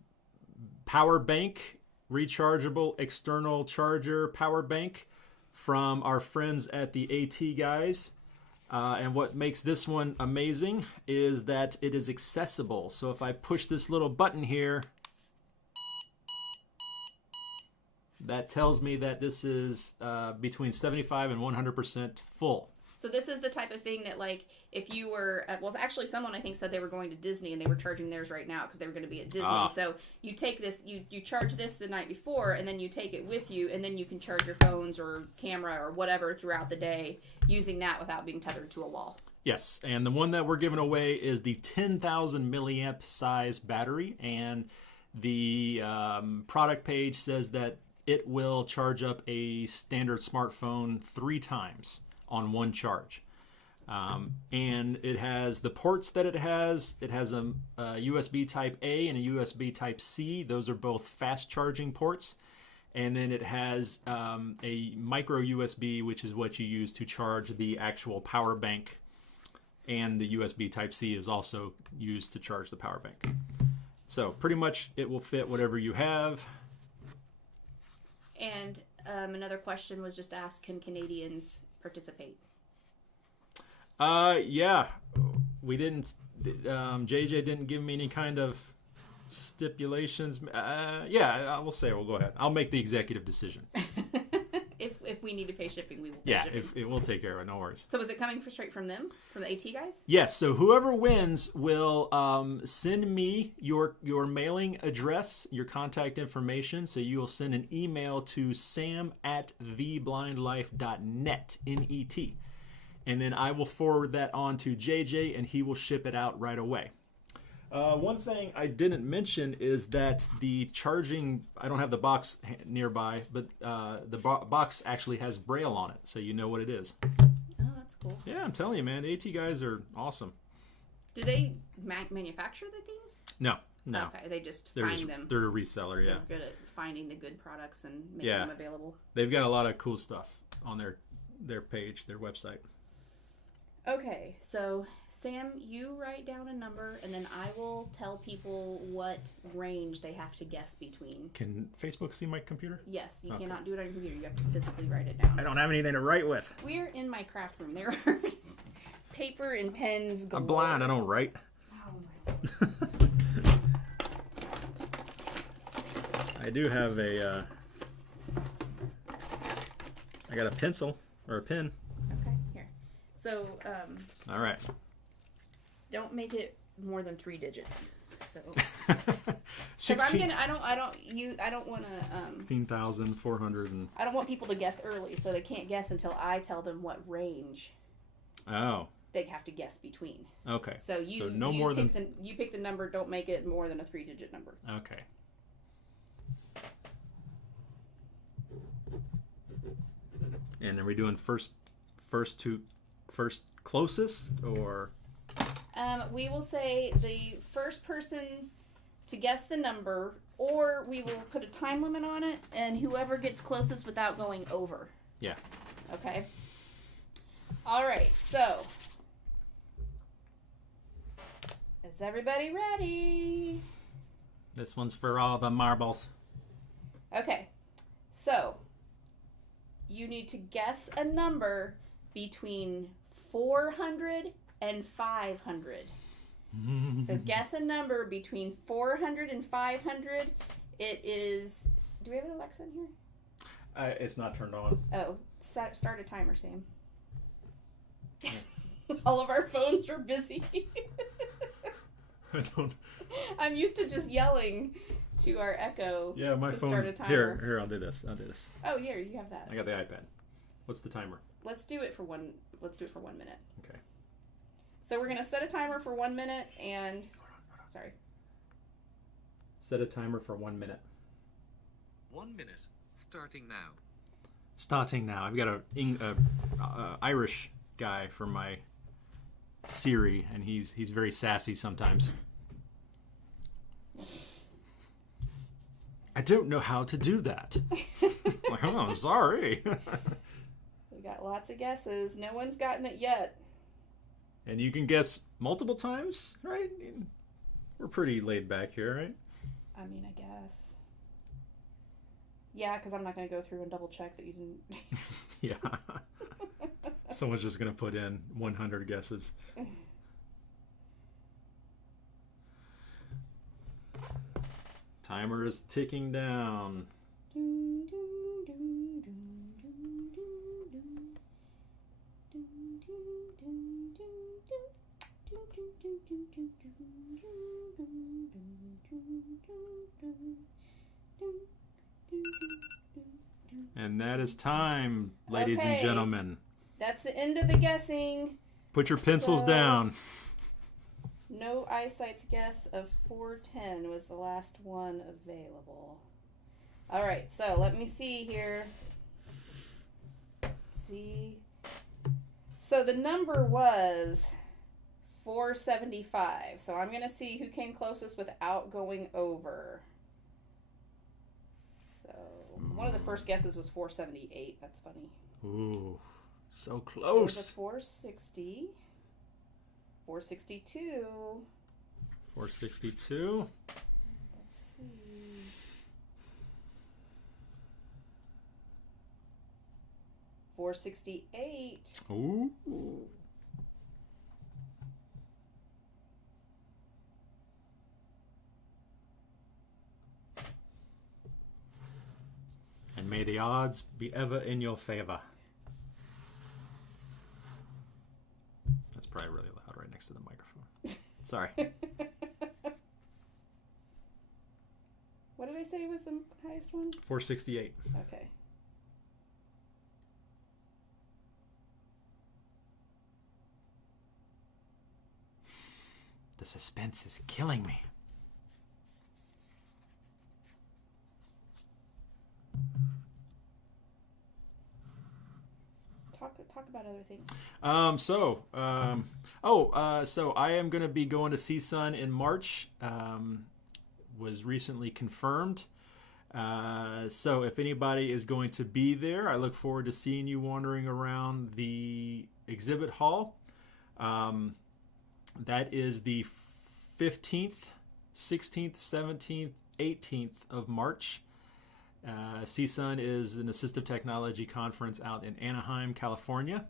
power bank, rechargeable external charger power bank from our friends at the AT guys. And what makes this one amazing is that it is accessible. So if I push this little button here, that tells me that this is between 75 and 100% full. So this is the type of thing that, like, if you were, actually someone I think said they were going to Disney and they were charging theirs right now because they were going to be at Disney. So you take this, you charge this the night before, and then you take it with you, and then you can charge your phones or camera or whatever throughout the day using that without being tethered to a wall. Yes, and the one that we're giving away is the 10,000 milliamp size battery, and the product page says that it will charge up a standard smartphone 3 times on one charge. And it has the ports that it has. It has a USB type A and a USB type C. Those are both fast charging ports. And then it has a micro USB, which is what you use to charge the actual power bank. And the USB type C is also used to charge the power bank. So pretty much it will fit whatever you have. And another question was just asked, can Canadians participate? Yeah, we didn't. JJ didn't give me any kind of stipulations. Yeah, I will say we'll go ahead. I'll make the executive decision. If we need to pay shipping, we will. Pay shipping. If it will take care of it. No worries. So is it coming straight from them, from the AT guys? Yes. So whoever wins will send me your mailing address, your contact information. So you will send an email to sam@theblindlife.net, N-E-T. And then I will forward that on to JJ, and he will ship it out right away. One thing I didn't mention is that the charging, I don't have the box nearby, but the box actually has Braille on it, so you know what it is. Oh, that's cool. Yeah, I'm telling you, man, the AT guys are awesome. Do they manufacture the things? No. Okay, they just find them. They're a reseller, yeah. They're good at finding the good products and making them available. They've got a lot of cool stuff on their page, their website. Okay, so Sam, you write down a number, and then I will tell people what range they have to guess between. Can Facebook see my computer? Yes, you cannot do it on your computer. You have to physically write it down. I don't have anything to write with. We're in my craft room. There are paper and pens galore. I'm blind. I don't write. Oh my. I do have a... I got a pencil or a pen. Okay, here. So, All right. don't make it more than 3 digits. So, 16. I don't want to. 16,400 and... I don't want people to guess early, so they can't guess until I tell them what range. Oh. They have to guess between. Okay. So you you pick the number. Don't make it more than a 3-digit number. Okay. And are we doing first closest, or? We will say the first person to guess the number, or we will put a time limit on it, and whoever gets closest without going over. Yeah. Okay. All right. So, is everybody ready? This one's for all the marbles. Okay. So, you need to guess a number between 400 and 500. So guess a number between 400 and 500. It is... Do we have an Alexa in here? It's not turned on. Oh, start a timer, Sam. All of our phones are busy. I don't... I'm used to just yelling to our Echo. Yeah, my to phone's... start a timer. Here, I'll do this. Oh, here, you have that. I got the iPad. What's the timer? Let's do it for 1 minute. Okay. So we're gonna set a timer for 1 minute and... Sorry. Set a timer for 1 minute. 1 minute. Starting now. Starting now. I've got a Irish guy for my Siri, and he's very sassy sometimes. I don't know how to do that. Like, oh, I'm sorry. We got lots of guesses. No one's gotten it yet. And you can guess multiple times, right? We're pretty laid back here, right? I mean, I guess. Yeah, because I'm not going to go through and double check that you didn't... Yeah. Someone's just going to put in 100 guesses. Timer is ticking down. And that is time, ladies and gentlemen. That's the end of the guessing. Put your pencils down. No Eyesight's guess of 410 was the last one available. All right, so let me see here. See. So the number was 475. So I'm going to see who came closest without going over. So one of the first guesses was 478. That's funny. Ooh, so It close. was a 460. 462. 462. Let's see. 468. Ooh. And may the odds be ever in your favor. That's probably really loud right next to the microphone. Sorry. What did I say was the highest one? 468. Okay. The suspense is killing me. Talk about other things. So I am going to be going to CSUN in March. Was recently confirmed. So if anybody is going to be there, I look forward to seeing you wandering around the exhibit hall. That is the 15th, 16th, 17th, 18th of March. CSUN is an assistive technology conference out in Anaheim, California.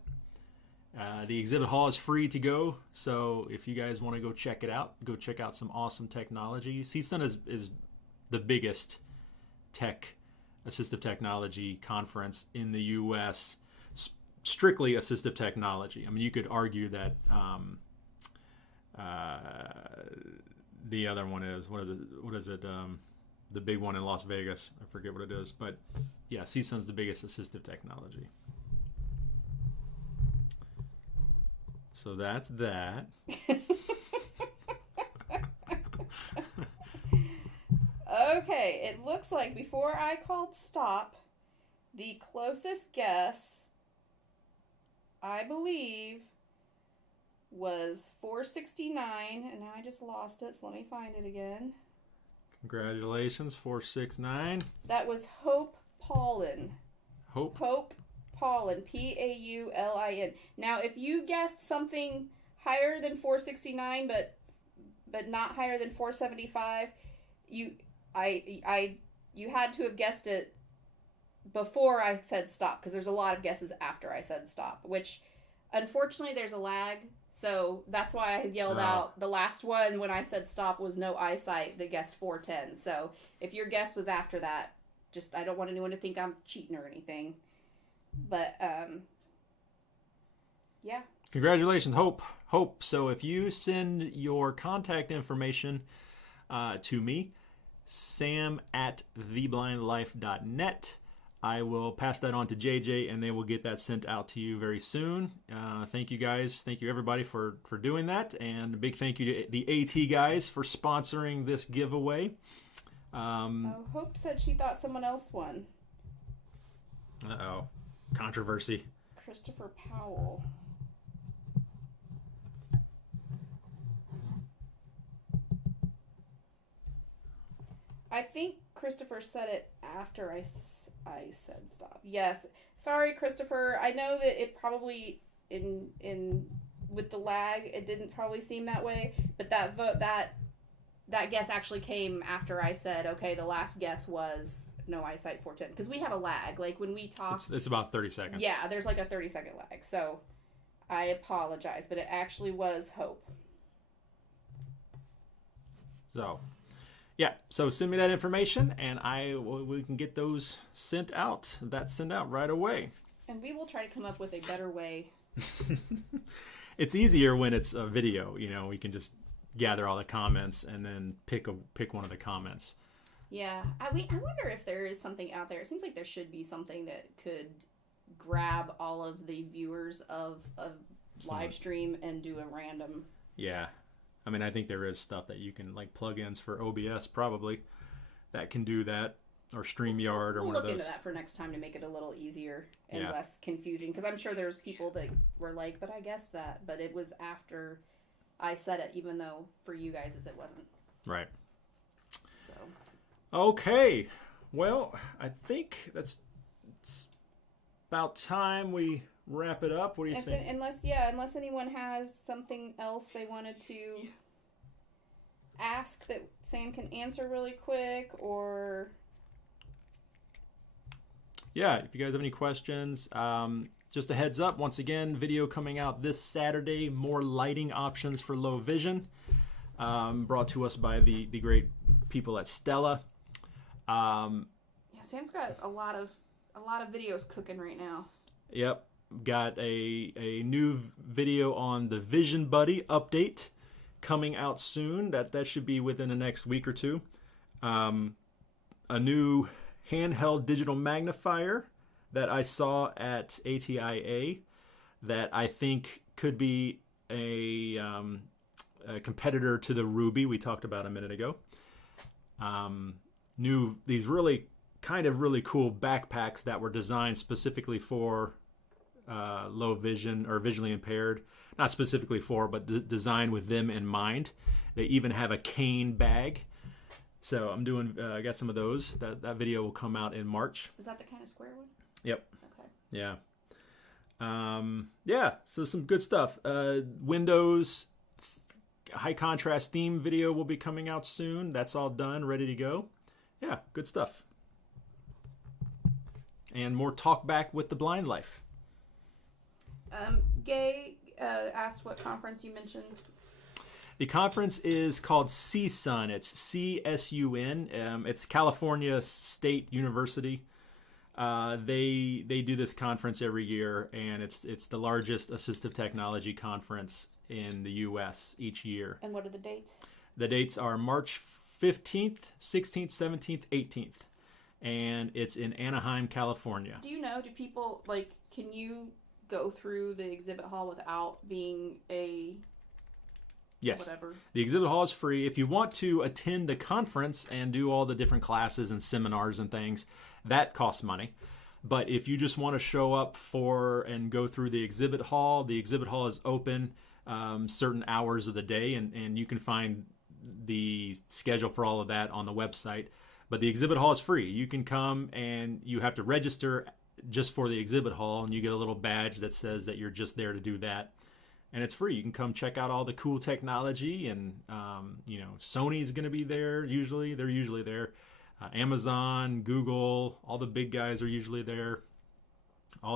The exhibit hall is free to go, so if you guys want to go check it out, go check out some awesome technology. CSUN is the biggest assistive technology conference in the U.S., strictly assistive technology. I mean, you could argue that the other one is, what is it? The big one in Las Vegas. I forget what it is, but yeah, CSUN's the biggest assistive technology. So that's that. Okay, it looks like before I called stop, the closest guess, I believe, was 469, and now I just lost it, so let me find it again. Congratulations, 469. That was Hope Paulin. Hope Paulin, Paulin. Now, if you guessed something higher than 469, but not higher than 475, you had to have guessed it before I said stop, because there's a lot of guesses after I said stop, which unfortunately there's a lag. So that's why I yelled out the last one when I said stop was no eyesight that guessed 410. So if your guess was after that, just, I don't want anyone to think I'm cheating or anything. But, yeah. Congratulations, Hope. So if you send your contact information to me, sam@theblindlife.net, I will pass that on to JJ, and they will get that sent out to you very soon. Thank you, guys. Thank you, everybody, for doing that. And a big thank you to the AT guys for sponsoring this giveaway. Hope said she thought someone else won. Uh-oh. Controversy. Christopher Powell. I think Christopher said it after I said stop. Yes. Sorry, Christopher. I know that it probably, in with the lag, it didn't probably seem that way, but that guess actually came after I said, okay, the last guess was no eyesight 410, because we have a lag. Like when we talk, it's about 30 seconds. Yeah, there's like a 30-second lag. So I apologize, but it actually was Hope. So, yeah. So send me that information, and we can get those sent out. That's sent out right away. And we will try to come up with a better way. It's easier when it's a video. You know, we can just gather all the comments and then pick one of the comments. Yeah, I wonder if there is something out there. It seems like there should be something that could grab all of the viewers of a live stream and do a random. Yeah, I mean, I think there is stuff that you can, like plugins for OBS probably that can do that, or StreamYard, or we'll one of those. Look into that for next time to make it a little easier and less confusing, because I'm sure there's people that were like, but I guessed that, but it was after I said it, even though for you guys it wasn't. Right. So. Okay. Well, I think it's about time we wrap it up. What do you think? Unless anyone has something else they wanted to ask that Sam can answer really quick, or... Yeah, if you guys have any questions, just a heads up, once again, video coming out this Saturday, more lighting options for low vision, brought to us by the great people at Stella. Sam's got a lot of videos cooking right now. Yep, got a new video on the Vision Buddy update coming out soon. That should be within the next week or two. A new handheld digital magnifier that I saw at ATIA that I think could be a competitor to the Ruby we talked about a minute ago. These really cool backpacks that were designed specifically for low vision or visually impaired. Not specifically for, but designed with them in mind. They even have a cane bag. So I'm doing, I got some of those. That video will come out in March. Is that the kind of square one? Yep. Okay. Yeah. Yeah, so some good stuff. Windows high contrast theme video will be coming out soon. That's all done, ready to go. Yeah, good stuff. And more talk back with the blind life. Gay asked what conference you mentioned. The conference is called CSUN. It's CSUN. It's California State University. They do this conference every year, and it's the largest assistive technology conference in the U.S. each year. And what are the dates? The dates are March 15th, 16th, 17th, 18th, and it's in Anaheim, California. Do you know, do people, like, can you go through the exhibit hall without being a... Yes. Whatever. The exhibit hall is free. If you want to attend the conference and do all the different classes and seminars and things, that costs money. But if you just want to show up for and go through the exhibit hall is open certain hours of the day, and you can find the schedule for all of that on the website. But the exhibit hall is free. You can come, and you have to register just for the exhibit hall, and you get a little badge that says that you're just there to do that. And it's free. You can come check out all the cool technology, and Sony's going to be there. They're usually there. Amazon, Google, all the big guys are usually there.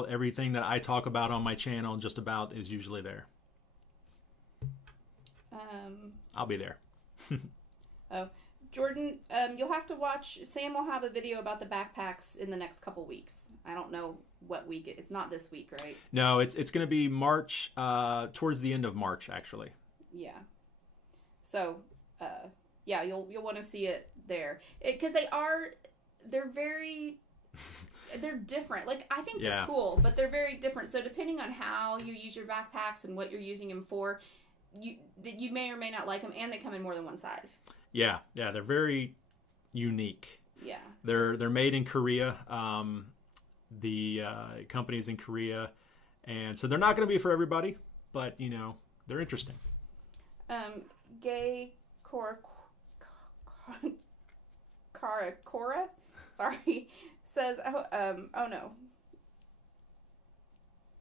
Everything that I talk about on my channel, just about, is usually there. I'll be there. Oh, Jordan, you'll have to watch. Sam will have a video about the backpacks in the next couple weeks. I don't know what week. It's not this week, right? No, it's going to be March, towards the end of March, actually. Yeah. So, yeah, you'll want to see it there, because they're very, they're different. Like, I think they're cool, but they're very different. So depending on how you use your backpacks and what you're using them for, you may or may not like them, and they come in more than one size. Yeah, they're very unique. Yeah. They're made in Korea. The company's in Korea, and so they're not going to be for everybody, but they're interesting. Gay Cora, sorry, says, oh no,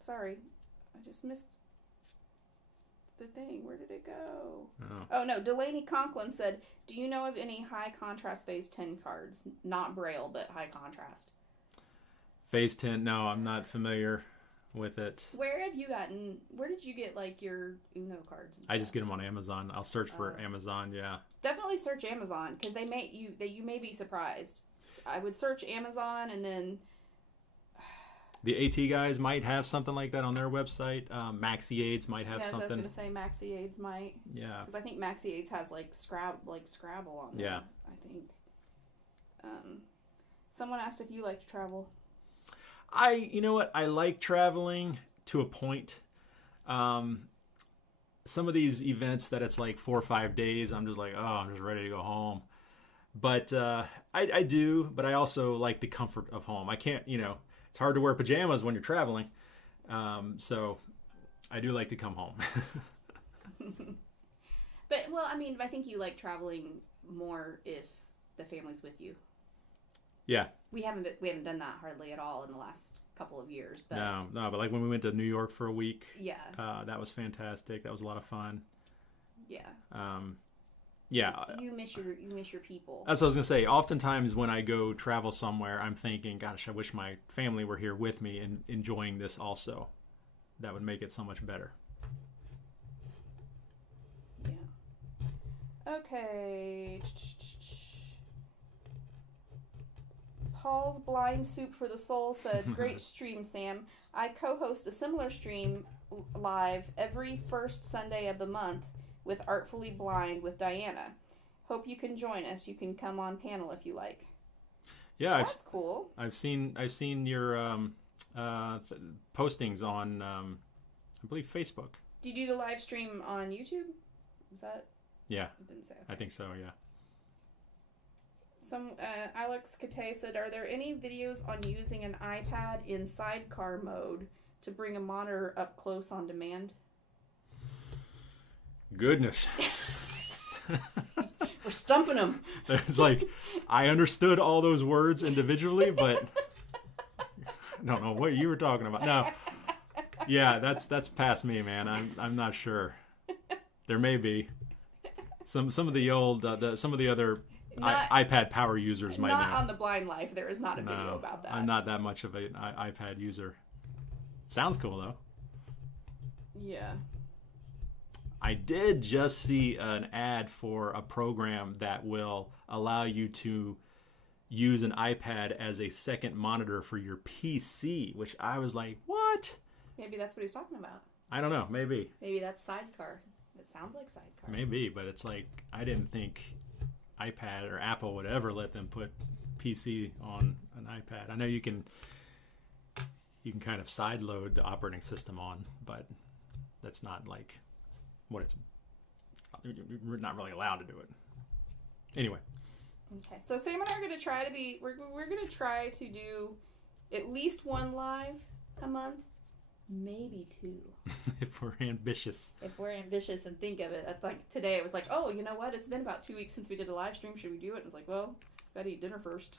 sorry, I just missed the thing. Where did it go? Oh no, Delaney Conklin said, do you know of any high contrast phase 10 cards? Not Braille, but high contrast. Phase 10, no, I'm not familiar with it. Where did you get like your Uno cards? I just get them on Amazon. I'll search for Amazon, yeah. Definitely search Amazon, because you may be surprised. I would search Amazon, and then the AT guys might have something like that on their website. MaxiAids might have something. I was going to say MaxiAids might. Yeah. Because I think MaxiAids has like Scrabble on there. Yeah. I think. Someone asked if you like to travel. You know what? I like traveling to a point. Some of these events that it's like 4 or 5 days, I'm just like, oh, I'm just ready to go home. But I do, but I also like the comfort of home. I can't, it's hard to wear pajamas when you're traveling. So I do like to come home. But, well, I mean, I think you like traveling more if the family's with you. Yeah. We haven't done that hardly at all in the last couple of years. But... No, but like when we went to New York for a week. Yeah. That was fantastic. That was a lot of fun. Yeah. Yeah. You miss your people. That's what I was gonna say. Oftentimes when I go travel somewhere, I'm thinking, gosh, I wish my family were here with me and enjoying this also. That would make it so much better. Yeah. Okay. Paul's Blind Soup for the Soul said, great stream, Sam. I co-host a similar stream live every first Sunday of the month with Artfully Blind with Diana. Hope you can join us. You can come on panel if you like. Yeah, that's cool. I've seen your postings on I believe Facebook. Did you do the live stream on YouTube? Was that? Yeah. It didn't say. Okay. I think so. Yeah. Alex Kate said, are there any videos on using an iPad in sidecar mode to bring a monitor up close on demand? Goodness. We're stumping them. It's like, I understood all those words individually, but I don't know what you were talking about. No. Yeah, that's past me, man. I'm not sure. There may be some of the old some of the other iPad power users might Not know. on the Blind Life. There is not a video about that. I'm not that much of an iPad user. Sounds cool though. Yeah. I did just see an ad for a program that will allow you to use an iPad as a second monitor for your PC, which I was like, what? Maybe that's what he's talking about. I don't know. Maybe. Maybe that's Sidecar. It sounds like Sidecar. Maybe, but it's like, I didn't think iPad or Apple would ever let them put PC on an iPad. I know you can kind of sideload the operating system on, but that's not like what it's. We're not really allowed to do it. Anyway. Okay, so Sam and I are going to try to be. We're going to try to do at least one live a month, maybe two. If we're ambitious. If we're ambitious and think of it, that's like today. It was like, oh, you know what? It's been about 2 weeks since we did a live stream. Should we do it? And it's like, well, gotta eat dinner first.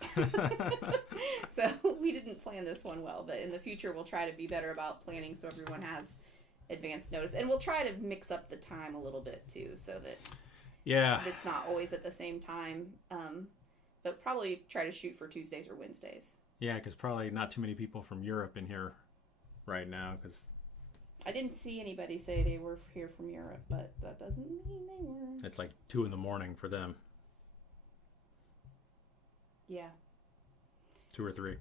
So we didn't plan this one well, but in the future we'll try to be better about planning so everyone has advance notice, and we'll try to mix up the time a little bit too, so that it's not always at the same time. But probably try to shoot for Tuesdays or Wednesdays. Yeah, because probably not too many people from Europe in here right now. Because I didn't see anybody say they were here from Europe, but that doesn't mean they were. it's like 2 a.m. for them. Yeah. 2 or 3.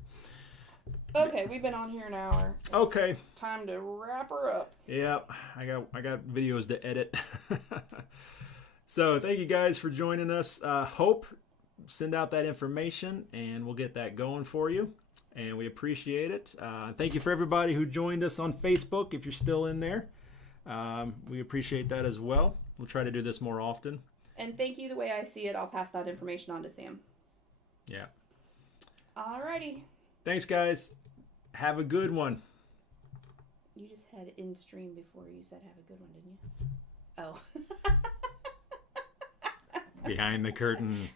Okay, we've been on here an hour. Okay. Time to wrap her up. Yep, I got videos to edit. So thank you guys for joining us. Hope, send out that information and we'll get that going for you. And we appreciate it. Thank you for everybody who joined us on Facebook. If you're still in there, we appreciate that as well. We'll try to do this more often. And thank you. The way I see it, I'll pass that information on to Sam. Yeah. Alrighty. Thanks, guys. Have a good one. You just had in stream before you said have a good one, didn't you? Oh. Behind the curtain.